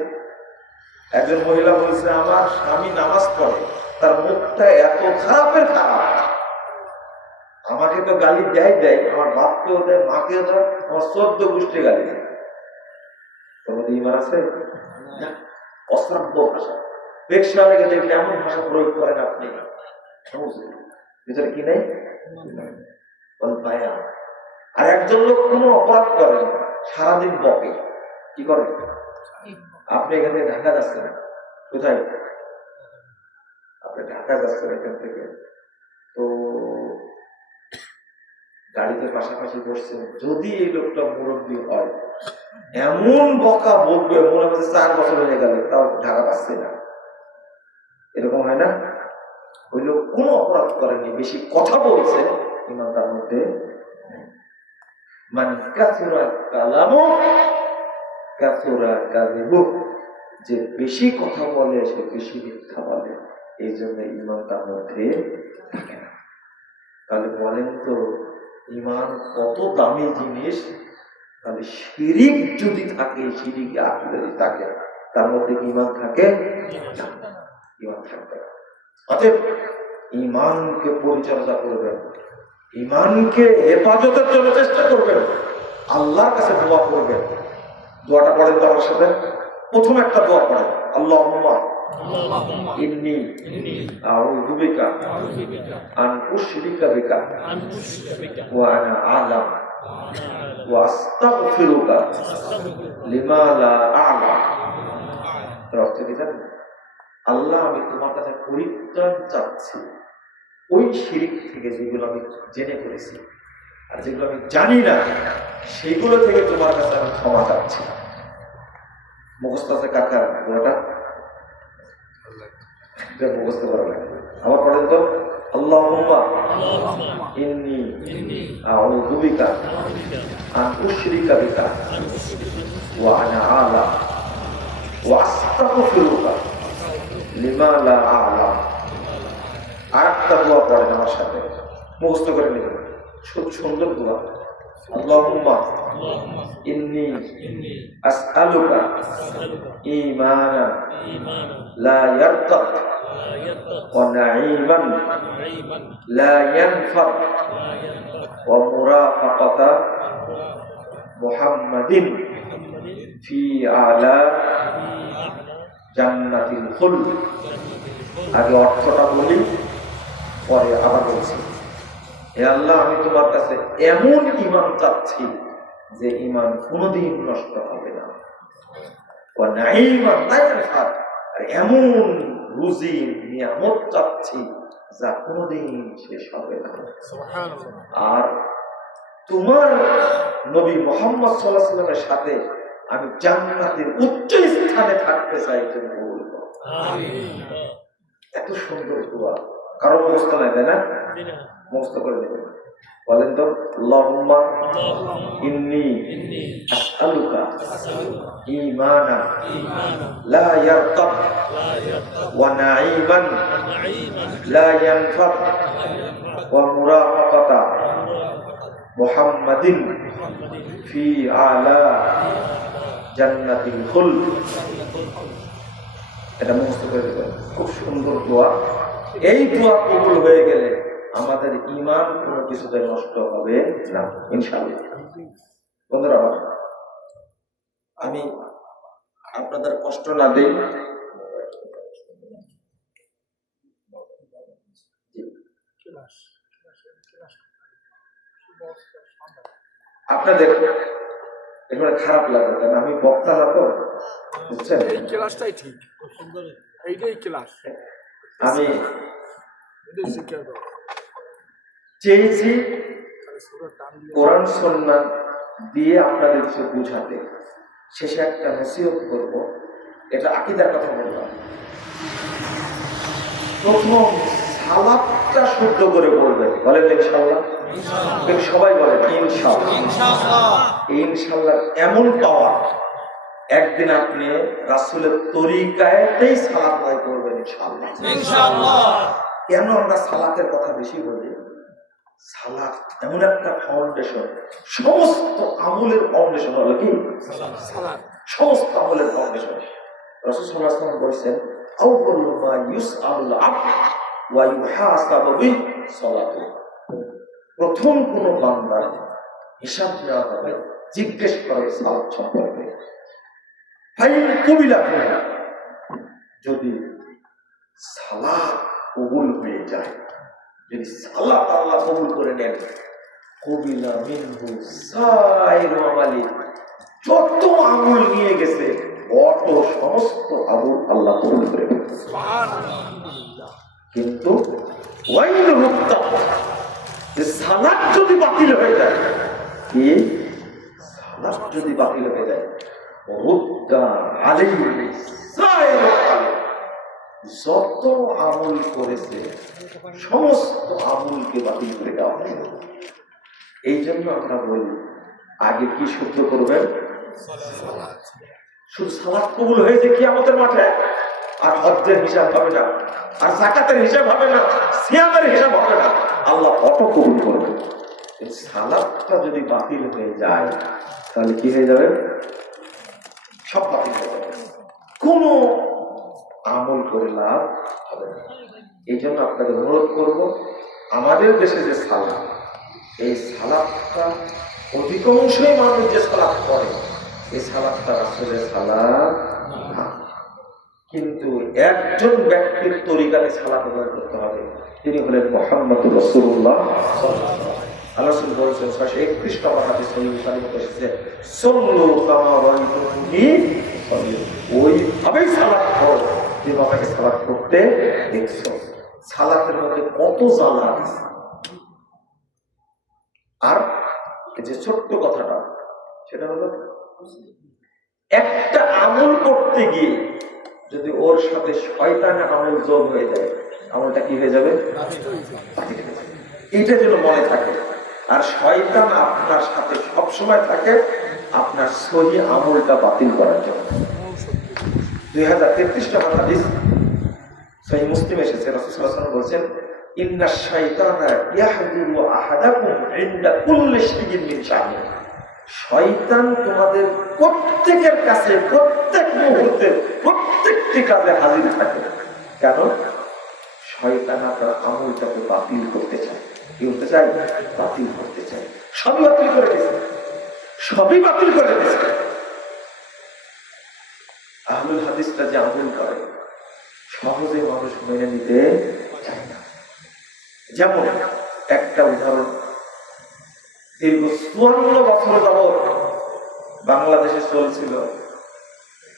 একজন মহিলা বলছে, আমার স্বামী নামাজ পড়ে, তার মুখটা এত খারাপের খারাপ, আমাকে তো গালি দেয়, আমার বাপকেও দেয়, মাকেও দেয়, আমার 14 গোষ্ঠী গালি দেয়। তোমাদের ঈমান আছে? অশ্রাব্য ভাষা। রিকশাওয়ালা দেখলে এমন ভাষা প্রয়োগ করেন আপনি, ভিতরে কি নেই? আর একজন লোক কোনো অপরাধ করেন, সারাদিন বকে। কি করে? আপনি এখান থেকে ঢাকা যাচ্ছেন, কোথায়? আপনি ঢাকা যাচ্ছেন এখান থেকে, তো গাড়িতে পাশাপাশি বসছেন, যদি এই লোকটা মুরব্বী হয়, এমন বকা বলবে মনে হচ্ছে 4 বছর হয়ে গেল তাও ঢাকা পাচ্ছে না। এরকম হয় না? ওই লোক কোনো অপরাধ করেনি, বেশি কথা বলছে, ঈমান তার মধ্যে মান কাসুরা কালামু কাসুরা কাযিবু। যে বেশি কথা বলে সে বেশি মিথ্যা বলে, এই জন্য ইমান তার মধ্যে থাকে না। তাহলে বলেন তো ইমান কত দামি জিনিস। তাহলে শিরিক যদি থাকে, শিরিক আকীদা যদি থাকে, তার মধ্যে ইমান থাকে না, ইমান থাকবে না। অতএব ইমানকে পরিচর্যা করবেন, ইমানকে হেফাজতের জন্য চেষ্টা করবেন, আল্লাহর কাছে দোয়া করবেন। দোয়াটা পড়েন তো আমার সাথে। প্রথম একটা দোয়া পড়েন, আল্লাহুম্মা ইন্নী আউযু বিকা আন উশরিকা বিকা ওয়া আনা আ'লাম ওয়া আস্তাগফিরুকা লিমা লা আ'লাম। অর্থ কি জানেন? আল্লাহ, আমি তোমার কাছে পরিত্রাণ চাচ্ছি ওই শিরিক থেকে যেগুলো আমি জেনে করেছি, আর যেগুলো আমি জানি না সেগুলো থেকে তোমার কাছে আমি ক্ষমা চাচ্ছি। মুখস্থ আছে কাকা ওটা মুখস্থ করা লাগে। আমার পড়েন তো, আল্লাহুম্মা ইন্নী আউযু বিকা আন উশরিকা বিকা ওয়া আনা আ'লাম ওয়া আস্তাগফিরুকা লিমা লা আ'লাম। আরেকটা দোয়া পড়েন আমার সাথে, মুখস্থ করে নেবেন, খুব সুন্দর দোয়া। আল্লাহুম্মা ইন্নী আসআলুকা ঈমানান লা ইয়ারতাদ ওয়া নাঈমান লা ইয়ানফাদ ওয়া মুরাফাকাতা মুহাম্মাদিন ফি আ'লা জান্নাতিল খুলদ। আগে অর্থটা বলি, পরে আবার বলছি। হে আল্লাহ, আমি তোমার কাছে এমন ঈমান চাচ্ছি যে ঈমান কোনোদিন নষ্ট হবে না, ওয়া নাঈমান লা ইয়ানফাদ, আর এমন রুজি নিয়ামত চাচ্ছি যা কোনোদিন শেষ হবে না। সুবহানাল্লাহ। আর তোমার নবী মুহাম্মদ সাল্লাল্লাহু আলাইহি ওয়াসাল্লামের সাথে আমি জান্নাতের উচ্চ স্থানে থাকতে চাই, তুমি কবুল করো। আমিন। এত সুন্দর দোয়া, কারো মুখস্থ নাই, তাই না? মুখস্থ করে নেবেন। বলেন তো, আল্লাহুম্মা ইন্নী আসআলুকা ঈমানান লা ইয়ারতাদ ওয়া নাঈমান লা ইয়ানফাদ ওয়া মুরাফাকাতা মুহাম্মাদিন ফি আ'লা জান্নাতিল খুলদ। এটা মুখস্থ করে দেবেন, খুব সুন্দর দোয়া। এই দোয়া কবুল হয়ে গেলে আমাদের ঈমান কোনো কিছুতে নষ্ট হবে না ইনশাআল্লাহ। বন্ধুরা, আমি আপনাদের কষ্ট না দেই, আপনাদের এখানে খারাপ লাগে, কারণ আমি বক্তা না তো, বুঝছেন? এই ক্লাসটাই ঠিক, এইটাই ক্লাস। আমি চেয়েছি কোরআন সুন্নাহ দিয়ে আপনাদের কিছু বুঝাতে, শেষে একটা নসিহত করব। এটা আকীদার কথা বললাম। প্রথম সালাতটা শুদ্ধ করে বলবেন, বলেন ইনশাআল্লাহ। সবাই বলেন ইনশাআল্লাহ। ইনশাআল্লাহ এমন পাওয়ার, একদিন আপনি রাসূলের তরিকাতেই সালাত আদায় করবেন ইনশাআল্লাহ। কেন আমরা সালাতের কথা বেশি বলি? সালাত এমন একটা ফাউন্ডেশন, সমস্ত আমলের ফাউন্ডেশন হলো কি সালাত। সমস্ত আমলের ফাউন্ডেশন। রাসূল সাল্লাল্লাহু আলাইহি ওয়াসাল্লাম বলেছেন, আউয়ালু মা ইউসআলুল আবদ ওয়া ইউহাসাবু বিহি সালাতু। প্রথম কোন বান্দার হিসাব নেওয়া হবে, জিজ্ঞেস করে সালাত সম্পর্কে। ফাইন কবিলা করে, যদি সালাত কবুল হয়ে যায়, যদি সালাত আল্লাহ কবুল করে নেন, কবিলা মিনহু সাইরু আমালি, যত আমল নিয়ে গেছে অত সমস্ত আমল আল্লাহ কবুল করে নেন। সুবহানাল্লাহ। কিন্তু ওয়াইল মুত্তাক, যে সালাত যদি বাতিল হয়ে যায়, কি সালাত যদি বাতিল হয়ে যায়, রুদ্দা আলাইহি সাইরু আমালি, যত আমল করেছে সমস্ত আমলকে বাতিল করে দেওয়া হয়। এই জন্য আমরা বলি, আগে কি শুদ্ধ করবেন? শুধু সালাত কবুল হয়েছে কিয়ামতের মাঠে, আর হজ্জের হিসাব হবে না, আর যাকাতের হিসাব হবে না, সিয়ামের হিসাব হবে না, আল্লাহ অত কবুল করবে। সালাতটা যদি বাতিল হয়ে যায় তাহলে কি হয়ে যাবে? সব বাতিল হয়ে যাবে, কোনো আমল করে লাভ হবে না। এই জন্য আপনাদের অনুরোধ করব, আমাদের দেশে যে সালাত, এই সালাতটা অধিকাংশই মানুষ যে সালাত করে, এই সালাতটা আসলে সালাত না। কিন্তু একজন ব্যক্তির তরিকাতে সালাত আদায় করতে হবে, তিনি হলেন মুহাম্মদুর রাসূলুল্লাহ সাল্লাল্লাহু আলাইহি ওয়াসাল্লাম। আল্লাহ রাসূল বলেছেন 631 নম্বর হাদিস সহিহ বুখারীতে এসেছে, সাল্লু কামা রাআইতুমুনি সাল্লু, ওইভাবেই সালাত করো যেভাবে সালাত করতে দেখছো। সালাতের মধ্যে কত জ্বালা আছে। আর যে ছোট্ট কথাটা, সেটা হলো একটা আমল করতে গিয়ে যদি ওর সাথে শয়তানের আমল যোগ হয়ে যায়, আমলটা কি হয়ে যাবে? এইটা যেন মনে থাকে। আর শয়তান আপনার সাথে সবসময় থাকে আপনার সহি আমলটা বাতিল করার জন্য। 2033 নম্বর হাদিস সহিহ মুসলিম এসেছে, রাসূল সাল্লাল্লাহু আলাইহি ওয়াসাল্লাম বলেছেন, ইন্না শাইতানা ইয়াহদুরু আহাদাকুম ইনদা কুল্লি শাইইন মিন শানি, শয়তান তোমাদের প্রত্যেকের কাছে প্রত্যেক মুহূর্তে প্রত্যেকটি কাজে হাজির থাকে। কেন? শয়তান আপনার আমলটাকে বাতিল করতে চায়। কি করতে চায়? বাতিল করতে চায়। সবই বাতিল করে দিয়েছে, সবই বাতিল করে দিয়েছে। আহলুল হাদিসরা যে আমল করে সহজে মানুষ মেনে নিতে চায় না। যেমন একটা উদাহরণ, দীর্ঘ 54 বছর যাবৎ বাংলাদেশে চলছিল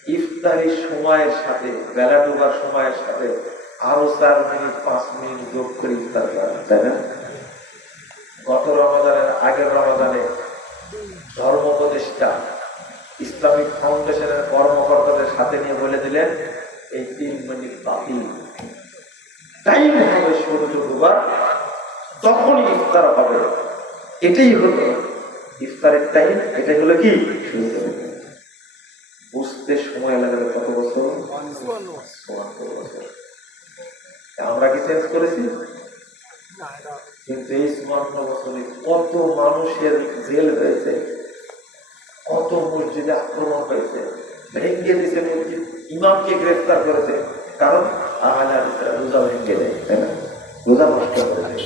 ইফতারির সময়ের সাথে বেলা ডোবার সময়ের সাথে আরো 4 মিনিট 5 মিনিট যোগ করে ইফতার করা, তাই না? গত রমাদানের আগের রমাদানে ধর্ম উপদেষ্টা ইসলামিক ফাউন্ডেশনের কর্মকর্তাদের সাথে নিয়ে বলে দিলেন, এই 3 মিনিট বাতিল, টাইম হবে সূর্য ডোবার, তখনই ইফতার হবে। এটাই হলো ইফতারের টাইম, এটাই হলো কি সূর্য। বুঝতে সময় লাগাবে কত বছর? 54 বছর। আমরা কি চেঞ্জ করেছি? কিন্তু এই 54 বছরে কত মানুষের জেল হয়েছে, কত মসজিদে আক্রমণ হয়েছে, ভেঙ্গে দিয়েছে মসজিদ, ইমামকে গ্রেফতার করেছে। কারণ আহলে হাদিসরা রোজা ভেঙ্গে দেয়, তাই না? রোজা নষ্ট করে দেয়।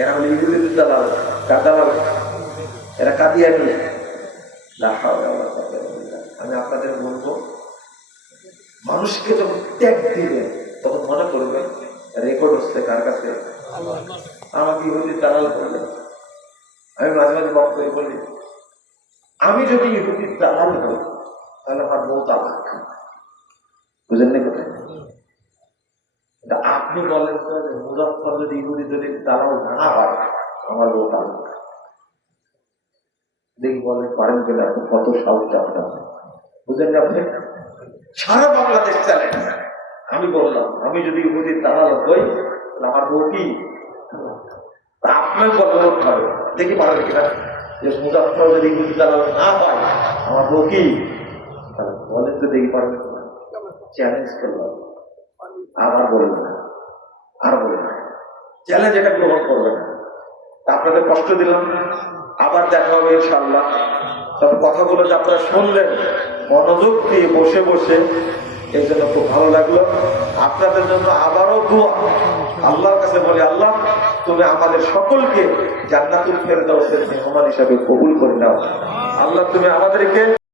এরা হলো ইহুদিদের দালাল, কার দালাল? এরা কাদিয়ানী। লা হাওলা ওয়ালা কুওয়াতা ইল্লা বিল্লাহ। আমি আপনাদের বলবো, মানুষকে যখন ত্যাগ দিবেন তখন মনে করবেন রেকর্ড হচ্ছে কার কাছে? আমাকে ইহুদির দালাল বললেন। আমি মাঝে মাঝে বক্তব্য বলি, আমি যদি ইহুদির দালাল হই তাহলে আমার বউ তালাক। বুঝেন না কোথায়? আপনি বলেন মুজাফফর যদি ইহুদি যদি দালাল না হয় আমার বউ তালাক। দেখি বলেন পারেন কিনা, কত সাহস আপনার। বুঝেন না আপনি? সারা বাংলাদেশ চ্যালেঞ্জ। আমি বললাম আমি যদি ইহুদির দালাল হই তাহলে আমার বউ কি? আপনার বলতে হবে, দেখি পারেন কিনা, যে মুজাফফর যদি ইহুদির দালাল না হয় আমার বউ কি? বলেন তো দেখি পারবেন কিনা। চ্যালেঞ্জ করলাম, আবার বলবেন না, আর বলবেন না, চ্যালেঞ্জ এটা গ্রহণ করবেন না। আপনাদের কষ্ট দিলাম, আবার দেখা হবে ইনশাআল্লাহ। তবে কথাগুলো যে আপনারা শুনলেন মনোযোগ দিয়ে বসে বসে, এর জন্য খুব ভালো লাগলো। আপনাদের জন্য আবারও দোয়া, আল্লাহর কাছে বলি, আল্লাহ তুমি আমাদের সকলকে জান্নাতুল ফেরদাউসের মেহমান হিসাবে কবুল করে নাও। আল্লাহ তুমি আমাদেরকে